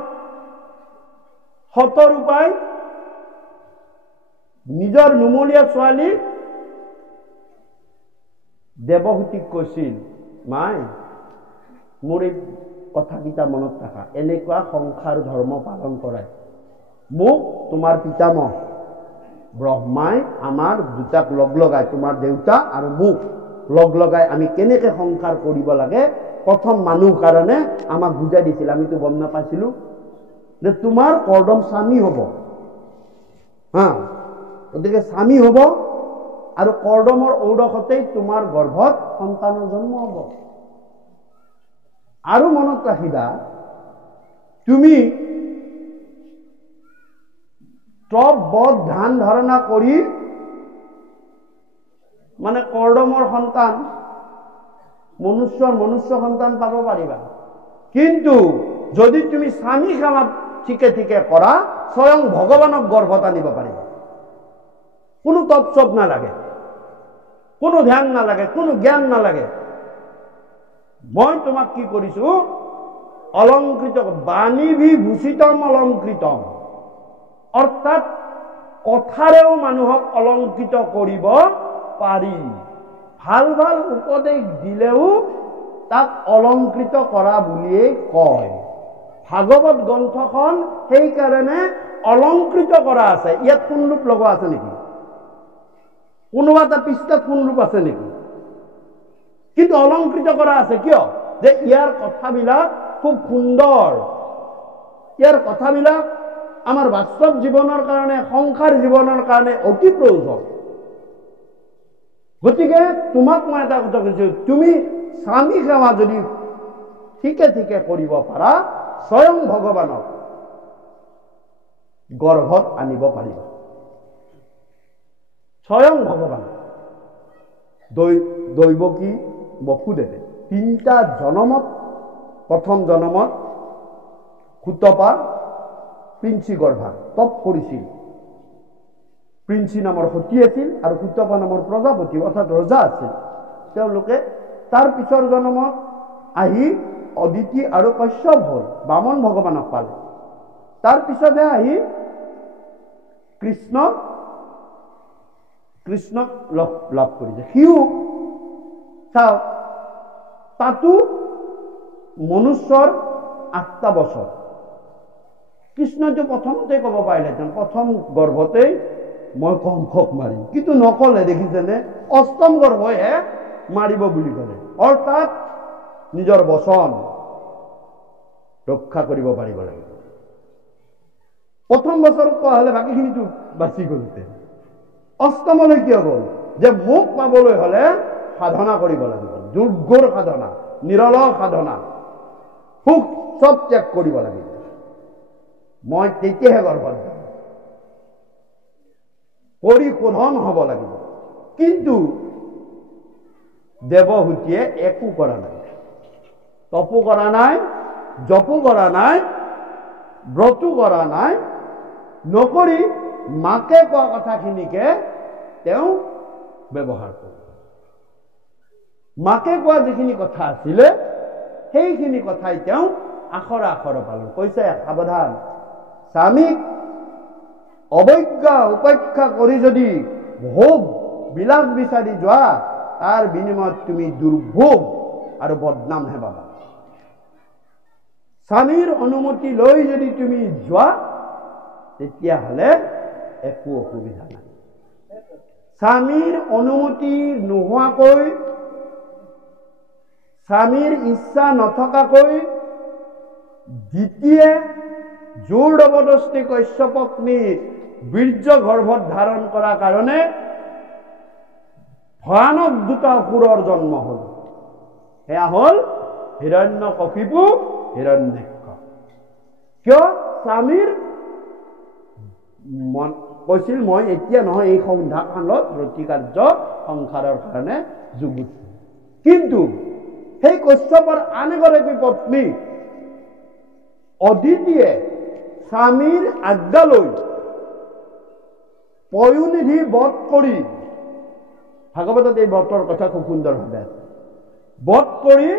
শতৰূপাই নিজৰ নুমলীয়া ছোৱালী দেৱহূতিক কৈছিল, মাই মোৰ এই কথাকেইটা মনত ৰাখা, এনেকুৱা সংসাৰ ধৰ্ম পালন কৰাই মোক তোমাৰ পিতামহ ব্ৰহ্মাই আমাৰ দুটাক লগ লগাই, তোমাৰ দেউতা আৰু মোক লগ লগাই আমি কেনেকে সংসাৰ কৰিব লাগে প্ৰথম মানুহ কাৰণে আমাক বুজাই দিছিল। আমিতো গম নাপাইছিলো যে তোমাৰ কৰ্দম স্বামী হ'ব, গতিকে স্বামী হ'ব, আৰু কৰ্দমৰ ঔৰসতেই তোমাৰ গৰ্ভত সন্তানৰ জন্ম হ'ব। আৰু মনত ৰাখিবা, তুমি তপ বধ ধ্যান ধাৰণা কৰি মানে কৰ্দমৰ সন্তান, মনুষ্য সন্তান পাব পাৰিবা, কিন্তু যদি তুমি স্বামী সেৱা ঠিকে ঠিকে কৰা, স্বয়ং ভগৱানক গৰ্ভত আনিব পাৰিবা। কোনো তপ চপ নালাগে, কোনো ধ্যান নালাগে, কোনো জ্ঞান নালাগে। মই তোমাক কি কৰিছো, অলংকৃত, বাণী বিভূষিতম অলংকৃতম, অৰ্থাৎ কথাৰেও মানুহক অলংকৃত কৰিব পাৰি। ভাল ভাল উপদেশ দিলেও তাক অলংকৃত কৰা বুলিয়েই কয়। ভাগৱত গ্ৰন্থখন সেইকাৰণে অলংকৃত কৰা আছে। ইয়াত সোণৰূপ লগোৱা আছে নেকি? কোনোবা এটা পৃষ্ঠাত সোণৰূপ আছে নেকি? কিন্তু অলংকৃত কৰা আছে কিয়? যে ইয়াৰ কথাবিলাক খুব সুন্দৰ, ইয়াৰ কথাবিলাক আমাৰ বাস্তৱ জীৱনৰ কাৰণে, সংসাৰ জীৱনৰ কাৰণে অতি প্ৰয়োজন। গতিকে তোমাক মই এটা কথা কৈছো, তুমি স্বামী সেৱা যদি ঠিকে ঠিকে কৰিব পাৰা, স্বয়ং ভগৱানক গৰ্ভত আনিব পাৰিবা। স্বয়ং ভগৱান দৈৱকী বসুদেৱে 3টা জনমত, প্ৰথম জনমত সুতপা প্ৰিঞ্চি গৰ্ভা তপ কৰিছিল। প্ৰিঞ্চি নামৰ সতী আছিল আৰু সুতপা নামৰ প্ৰজাপতি অৰ্থাৎ ৰজা আছিল। তেওঁলোকে তাৰ পিছৰ জনমত আহি অদিতি আৰু কশ্যপ হ'ল, বামন ভগৱানক পালে। তাৰ পিছতে আহি কৃষ্ণক লাভ কৰিছে। সিও চাওক, তাতো মনুষ্যৰ 8টা বছৰ। কৃষ্ণটো প্ৰথমতে ক'ব পাৰিলেহেঁতেন, প্ৰথম গৰ্ভতেই মই কংসক মাৰিম, কিন্তু নকলে। দেখিছেনে? 8ম গৰ্ভহে মাৰিব বুলি ক'লে। অৰ্থাৎ নিজৰ বচন ৰক্ষা কৰিব পাৰিব লাগিব। প্ৰথম বছৰত কোৱা হ'লে বাকীখিনিতো বাচি গ'লতে। 8মলৈ কিয় গ'ল? যে মোক পাবলৈ হ'লে সাধনা কৰিব লাগিব, দুৰ্ঘোৰ সাধনা, নিৰলস সাধনা, সুখ চব ত্যাগ কৰিব লাগিব। মই তেতিয়াহে গৰ্ভত যাম, পৰিশোধন হ'ব লাগিব। কিন্তু দেৱহূতিয়ে একো কৰা নাই, তপো কৰা নাই, জপো কৰা নাই, ব্ৰতো কৰা নাই, নকৰি মাকে কোৱা কথাখিনিকে তেওঁ ব্যৱহাৰ কৰে। মাকে কোৱা যিখিনি কথা আছিলে সেইখিনি কথাই তেওঁ আখৰে আখৰে পালন কৰিছে। সাৱধান, স্বামীক অৱজ্ঞা উপেক্ষা কৰি যদি ভোগ বিলাস বিচাৰি যোৱা, তাৰ বিনিময়ত তুমি দুৰ্ভোগ আৰু বদনামহে পাবা। স্বামীৰ অনুমতি লৈ যদি তুমি যোৱা, তেতিয়াহ'লে একো অসুবিধা নাই। স্বামীৰ অনুমতি নোহোৱাকৈ, স্বামীৰ ইচ্ছা নথকাকৈ দ্বিতীয়ে জোৰ জবৰদস্তি কশ্যপগ্নি বীৰ্য গৰ্ভত ধাৰণ কৰাৰ কাৰণে ভয়ানক 2টা অসুৰৰ জন্ম হ'ল। সেয়া হ'ল হিৰণ্যকশিপু, হিৰণ্যাক্ষ। কিয়? স্বামীৰ কৈছিল, মই এতিয়া নহয়, এই সন্ধ্যা কালত ৰতিকাৰ্য সংসাৰৰ কাৰণে যুগুত। কিন্তু সেই কশ্যপৰ আন এগৰাকী পত্নী অদিতিয়ে স্বামীৰ আজ্ঞা লৈ পয়োনিধি বধ কৰি, ভাগৱতত এই ব্ৰতৰ কথা খুব সুন্দৰভাৱে আছে, বধ কৰি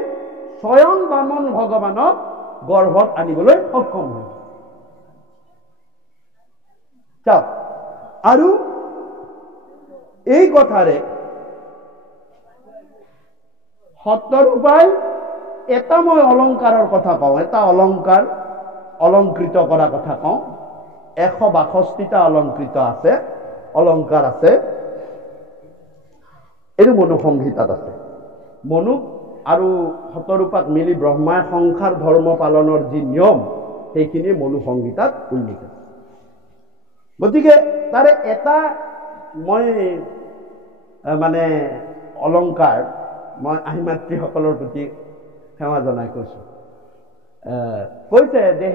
স্বয়ং বামন ভগৱানক গৰ্ভত আনিবলৈ সক্ষম হয়। চাওক, আৰু এই কথাৰে শতৰূপাই এটা মই অলংকাৰৰ কথা কওঁ, এটা অলংকাৰ অলংকৃত কৰা কথা কওঁ। 162টা অলংকৃত আছে, অলংকাৰ আছে। এইটো মনুসংহিতাত আছে। মনু আৰু শতৰূপাক মিলি ব্ৰহ্মাই সংসাৰ ধৰ্ম পালনৰ যি নিয়ম, সেইখিনি মনুসংহিতাত উল্লেখ আছে। গতিকে তাৰে এটা মই মানে অলংকাৰ মই আহিমাতৃসকলৰ প্ৰতি সেৱা জনাই কৈছোঁ। কৈছে যে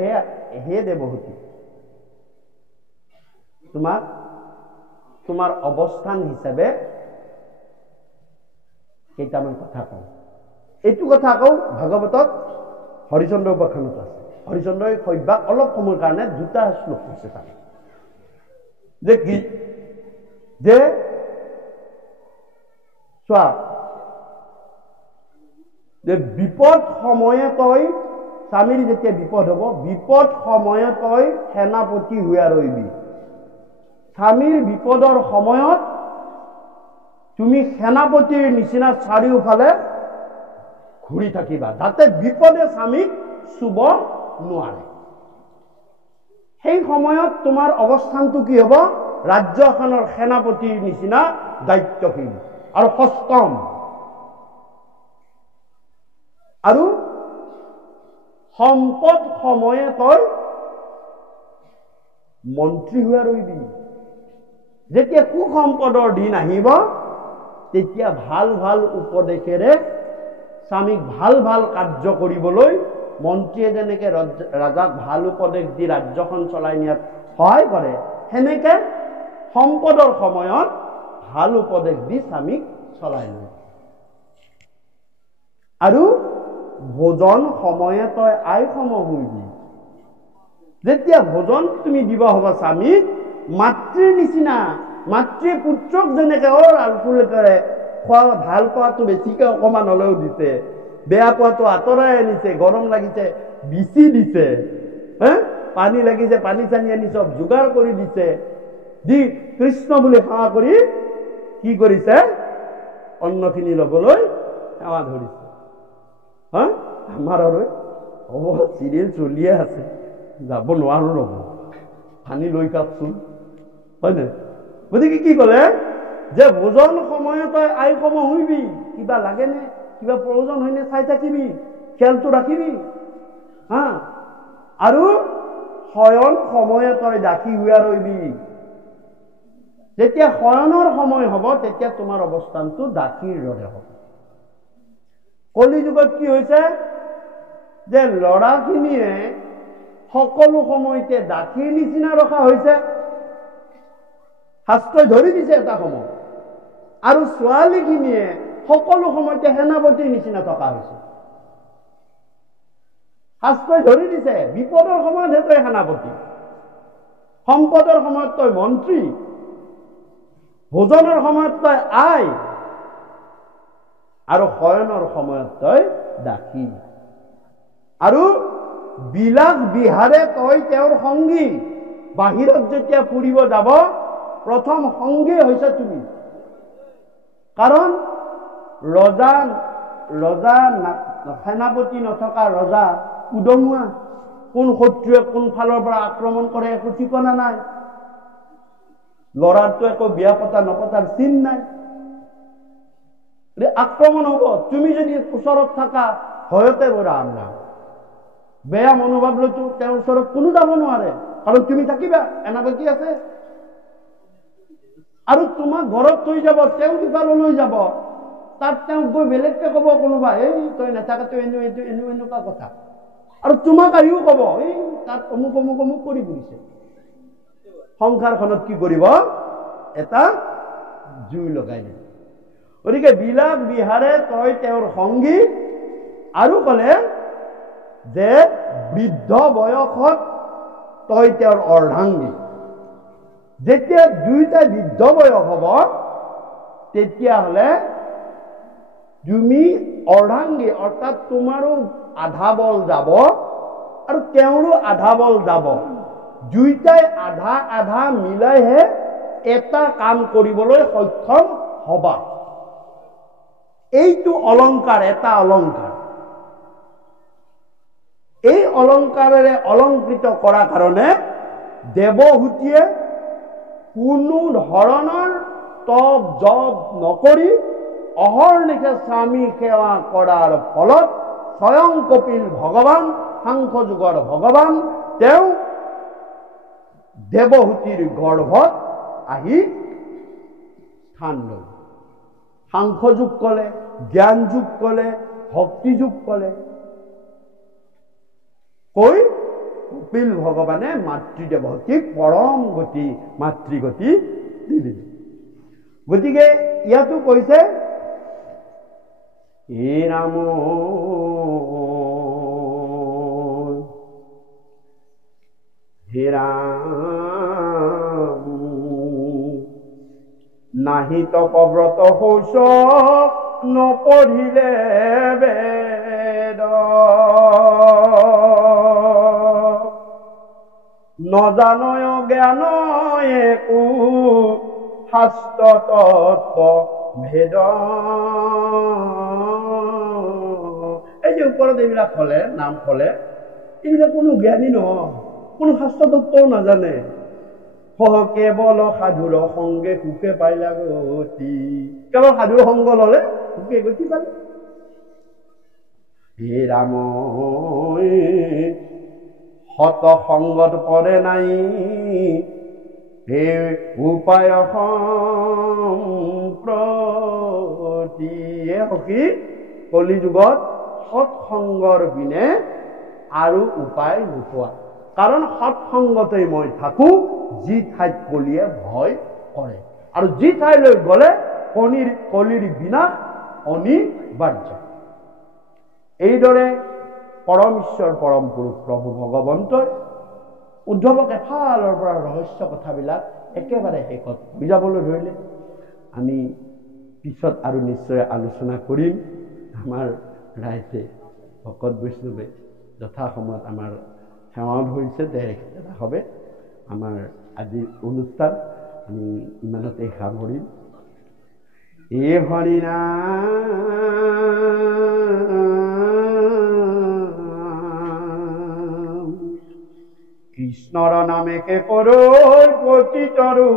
হে দেৱহূতি, তোমাক তোমাৰ অৱস্থান হিচাপে কেইটামান কথা কওঁ। এইটো কথা কওঁ ভাগৱতত হৰিচন্দ্ৰ উপাখ্যানত আছে। হৰিচন্দ্ৰই সভ্যাক অলপ সময়ৰ কাৰণে 2টা শ্লোক কৈছে তাত, যে কি, যে চোৱা, যে বিপদ সময়ে তই, স্বামীৰ যেতিয়া বিপদ হ'ব, বিপদ সময়ে তই সেনাপতি হৈ ৰহিবি। স্বামীৰ বিপদৰ সময়ত তুমি সেনাপতিৰ নিচিনা চাৰিওফালে ঘূৰি থাকিবা যাতে বিপদে স্বামীক চুব নোৱাৰে সেই সময়ত তোমাৰ অৱস্থানটো কি হ'ব ৰাজ্যখনৰ সেনাপতিৰ নিচিনা দায়িত্বশীল আৰু সষ্টম আৰু সম্পদ সময়ে তই মন্ত্ৰী হোৱা ৰৈবি যেতিয়া কুসম্পদৰ দিন আহিব তেতিয়া ভাল ভাল উপদেশেৰে স্বামীক ভাল ভাল কাৰ্য কৰিবলৈ মন্ত্ৰীয়ে যেনেকে ৰাজাক ভাল উপদেশ দি ৰাজ্যখন চলাই নিয়াত সহায় কৰে সেনেকে সম্পদৰ সময়ত ভাল উপদেশ দি স্বামীক চলাই লয় আৰু ভোজন সময়ে তই আই সম হইবি যেতিয়া ভোজন তুমি দিব হ'ব স্বামীক মাতৃৰ নিচিনা মাতৃ পুত্ৰক যেনেকে আলফুল কৰে খোৱা ভাল পোৱাটো বেছিকে অকমান হলেও দিছে বেয়া পোৱাটো আঁতৰাই আনিছে গৰম লাগিছে বিচি দিছে পানী লাগিছে পানী চানি আনি চব যোগাৰ কৰি দিছে দি কৃষ্ণ বুলি সেৱা কৰি কি কৰিছে অন্নখিনি ল'বলৈ সেৱা ধৰিছে আমাৰ আৰু হ'ব চিৰিয়েল চলিয়ে আছে যাব নোৱাৰো ৰ'ব পানী লৈ কাপচোন হয়নে গতিকে কি ক'লে যে ভোজন সময়ত তই আই সম হইবি কিবা লাগেনে কিবা প্ৰয়োজন হয়নে চাই থাকিবি খেলটো ৰাখিবি আৰু শয়ন সময়ে তই ডাকি হুৱা ৰৈবি যেতিয়া শয়নৰ সময় হ'ব তেতিয়া তোমাৰ অৱস্থানটো ডাকিৰ দৰে হ'ব কলি যুগত কি হৈছে যে ল'ৰাখিনিয়ে সকলো সময়তে ডাকিৰ নিচিনা ৰখা হৈছে শাস্ত্ৰই ধৰি দিছে এটা সময় আৰু ছোৱালীখিনিয়ে সকলো সময়তে সেনাপতিৰ নিচিনা থকা হৈছে শাস্ত্ৰই ধৰি দিছে বিপদৰ সময়ত তই সেনাপতি সম্পদৰ সময়ত তই মন্ত্ৰী ভোজনৰ সময়ত তই আই আৰু শয়নৰ সময়ত তই দাসী আৰু বিলাস বিহাৰে তই তেওঁৰ সংগী বাহিৰত যেতিয়া ফুৰিব যাব প্ৰথম সংগী হৈছে তুমি কাৰণ ৰজা সেনাপতি নথকা ৰজা উদঙুৱা কোন শত্ৰুৱে কোন ফালৰ পৰা আক্ৰমণ কৰে একো ঠিকনা নাই লৰাটো একো বিয়া পতা নপতাৰ চিন নাই আক্ৰমণ হ'ব তুমি যদি ওচৰত থাকা ভয়তে বৰা আমৰা বেয়া মনোভাৱ লৈতো তেওঁৰ ওচৰত কোনো যাব নোৱাৰে কাৰণ তুমি থাকিবা এনাগতি আছে আৰু তোমাক ঘৰত থৈ যাব তেওঁ সিফাললৈ যাব তাত তেওঁ গৈ বেলেগকে ক'ব কোনোবা এই তই নাথাকাতো এনেকুৱা কথা আৰু তোমাক আহিও ক'ব এই তাত অমুক অমুক অমুক কৰি ফুৰিছে সংসাৰখনত কি কৰিব এটা জুই লগাই দিব গতিকে বিলাস বিহাৰে তই তেওঁৰ সংগী আৰু ক'লে যে বৃদ্ধ বয়সত তই তেওঁৰ অৰ্ধাংগী যেতিয়া দুইটা বৃদ্ধ বয়স হ'ব তেতিয়াহ'লে তুমি অৰ্ধাংগী অৰ্থাৎ তোমাৰো আধা বল যাব আৰু তেওঁৰো আধা বল যাব দুইটাই আধা আধা মিলাইহে এটা কাম কৰিবলৈ সক্ষম হবা এইটো অলংকাৰ এটা অলংকাৰ এই অলংকাৰেৰে অলংকৃত কৰা কাৰণে দেৱহূতিয়ে কোনো ধৰণৰ তপ জপ নকৰি অহৰ্নিশে স্বামী সেৱা কৰাৰ ফলত স্বয়ং কপিল ভগৱান সাংখ্যযোগৰ ভগৱান তেওঁ দেৱহূতিৰ গৰ্ভত আহি স্থান লয় সাংখ্যযোগ ক'লে জ্ঞান যুগ ক'লে ভক্তি যুগ ক'লে কৈ কপিল ভগৱানে মাতৃদেৱহূতিক পৰম গতি মাতৃগতি দিলে গতিকে ইয়াতো কৈছে হে ৰাম হে ৰাম নাহি তপব্ৰত শৌচ নপঢ়িলে বেদ নজানয় জ্ঞান একো শাস্ত্ৰ তত্ত্ব ভেদ। এই যে ওপৰত এইবিলাক ক'লে, নাম ক'লে, এইবিলাক কোনো জ্ঞানী নহয়, কোনো শাস্ত্ৰ তত্ত্বও নাজানে। কেৱল সাধুৰ সংগে সুখে পাইলা গতি। কেৱল সাধুৰ সংগ ল'লে সুখে গতি পালে। হে ৰাম সত সংগত পৰে নাই, হে উপায় সম্প্ৰতি। সখী কলি যুগত সৎসংগৰ বিনে আৰু উপায় নোপোৱা। কাৰণ সৎসংগতে মই থাকো, যি ঠাইত কলিয়ে ভয় কৰে, আৰু যি ঠাইলৈ গ'লে কলিৰ বিনাশ অনিবাৰ্য। এইদৰে পৰম ঈশ্বৰ পৰম পুৰুষ প্ৰভু ভগৱন্তই উদ্ধৱক এফালৰ পৰা ৰহস্য কথাবিলাক একেবাৰে শেষত বুজাবলৈ ধৰিলে। আমি পিছত আৰু নিশ্চয় আলোচনা কৰিম। আমাৰ ৰাইজে ভকত বৈষ্ণৱে যথাসময়ত আমাৰ সেৱাও ধৰিছে, তেখেতে হবে। আমাৰ আজিৰ অনুষ্ঠান আমি ইমানতে সামৰিম। এ হৰিনাম কৃষ্ণৰ নামেকে কৰৈ পতিতৰো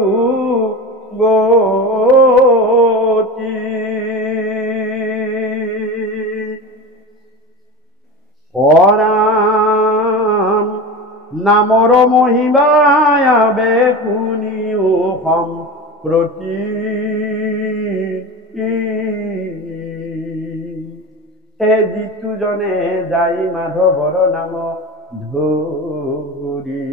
গতি। অৰাম নামৰ মহিমায়াবে শুনিও সম্প্ৰতি। হে যিতুজনে যাই মাধৱৰ নাম ধৰি,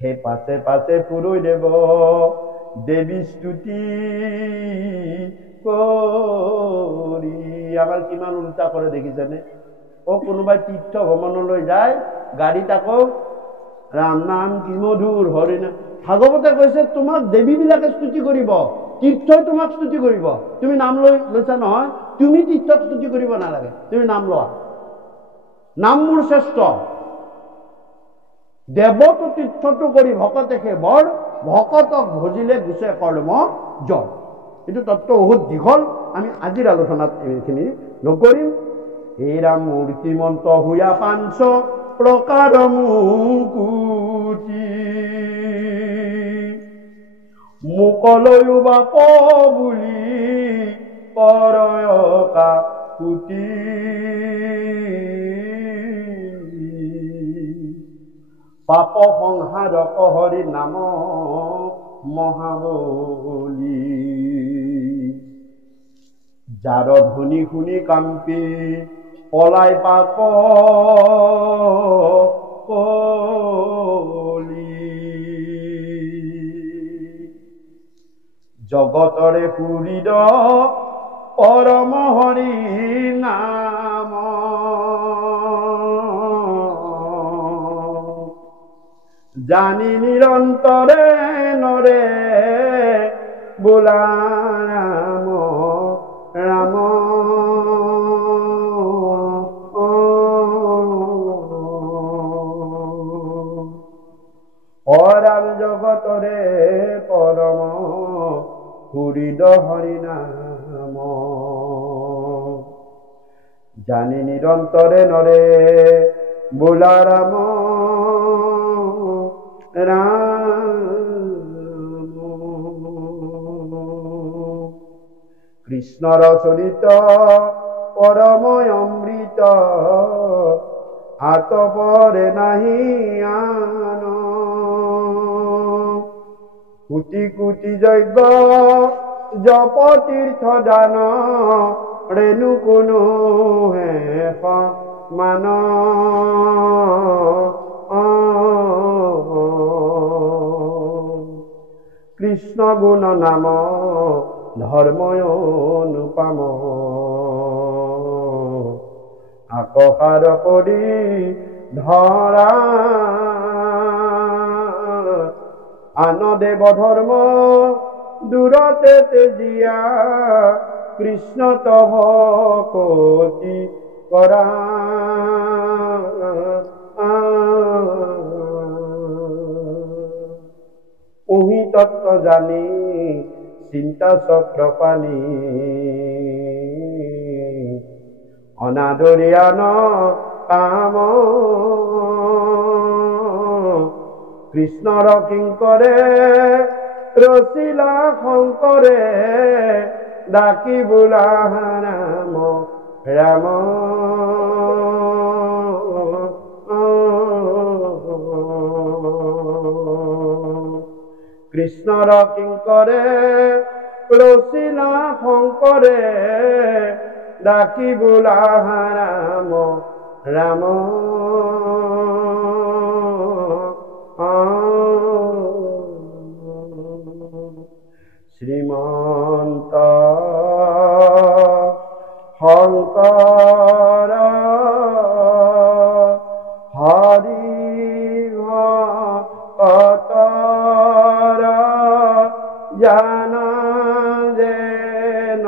হে পাছে পাছে পুৰৈ দেৱ দেৱী স্তুতি কৰি। আমাৰ কিমান উল্টা কৰে দেখিছেনে? কোনোবাই তীৰ্থ ভ্ৰমণলৈ যায়, গাড়ীত আকৌ ৰাম নাম কি মধুৰ হৰি নাম। ভাগৱতে কৈছে তোমাক দেৱীবিলাকে স্তুতি কৰিব, তীৰ্থই তোমাক স্তুতি কৰিব। তুমি নাম লৈছা নহয়, তুমি তীৰ্থক স্তুতি কৰিব নালাগে, তুমি নাম লোৱা। নাম মোৰ শ্ৰেষ্ঠ। দেৱতো তীৰ্থটো কৰি ভকতে সেৱৰ, ভকতক ভজিলে গুচে কৰ্ম জয়। এইটো তত্ত্ব বহুত দীঘল, আমি আজিৰ আলোচনাত এইখিনি নকৰিম। এই ৰাম মূৰ্তিমন্ত হুয়া পাঞ্চ প্ৰকাৰ মুকুতি, মুকলৈও বাপ বুলি কৰয়কা কুটি। পাপ সংহাৰক হৰি নাম মহাবলী, যাৰ ধ্বনি শুনি কাম্পি পলাই পাপ কলি। জগতৰে সুহৃদ পৰম হৰি নাম, জানি নিৰন্তৰে নৰে বোলা ৰাম ৰাম। অৰাম জগতৰে পৰম সুহৃদ হৰি নাম, জানি নিৰন্তৰে নৰে বোলা ৰাম ৰাম। কৃষ্ণৰ চৰিত পৰম অমৃত, আতপৰে নাহি আন। কোটি কোটি যজ্ঞ জপ তীৰ্থ দান, ৰেণু কোনো শেষ মান। কৃষ্ণ গুণ নাম ধৰ্ময় অনুপম, আকসাৰ কৰি ধৰা আন দেৱ ধৰ্ম দূৰতে তেজিয়া, কৃষ্ণ তভ কতি কৰা। তত্ত্ব জানি চিন্তা চক্ৰ পানী অনাদৰিয়ান কাম কৃষ্ণৰ কিংকৰে ৰচিলা শংকৰে ডাকি বোলা ৰাম ৰাম কৃষ্ণৰ কিংকৰে ৰচিলা শংকৰে ডাকি বোলা ৰাম ৰাম শ্ৰীমন্ত শংকৰ হৰি ভকতৰ জান যেন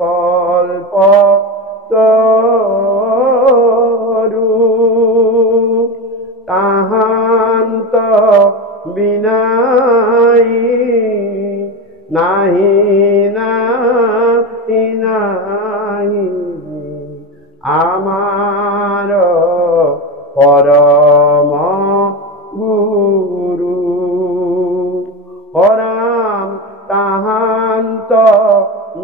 কল্প তাহান্ত বিনাই নাহি নাহি নাহি আমার পরম গুরু হরাম তাহান্ত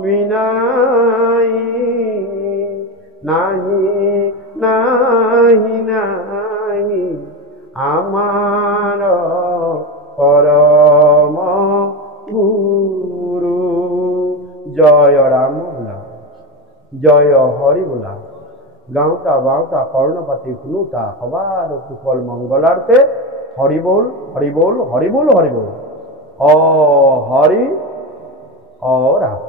বিনাই নাহি নাহি নাহি আমার পরম গুরু জয় রাম বোলা জয় হরি বোলা গাওতা বাওতা কর্ণপাতি শুনুতা সবার কুশল মঙ্গলার্থে হরি বল হরি বল হরি বল হরি বল। অ হরি অ রাম।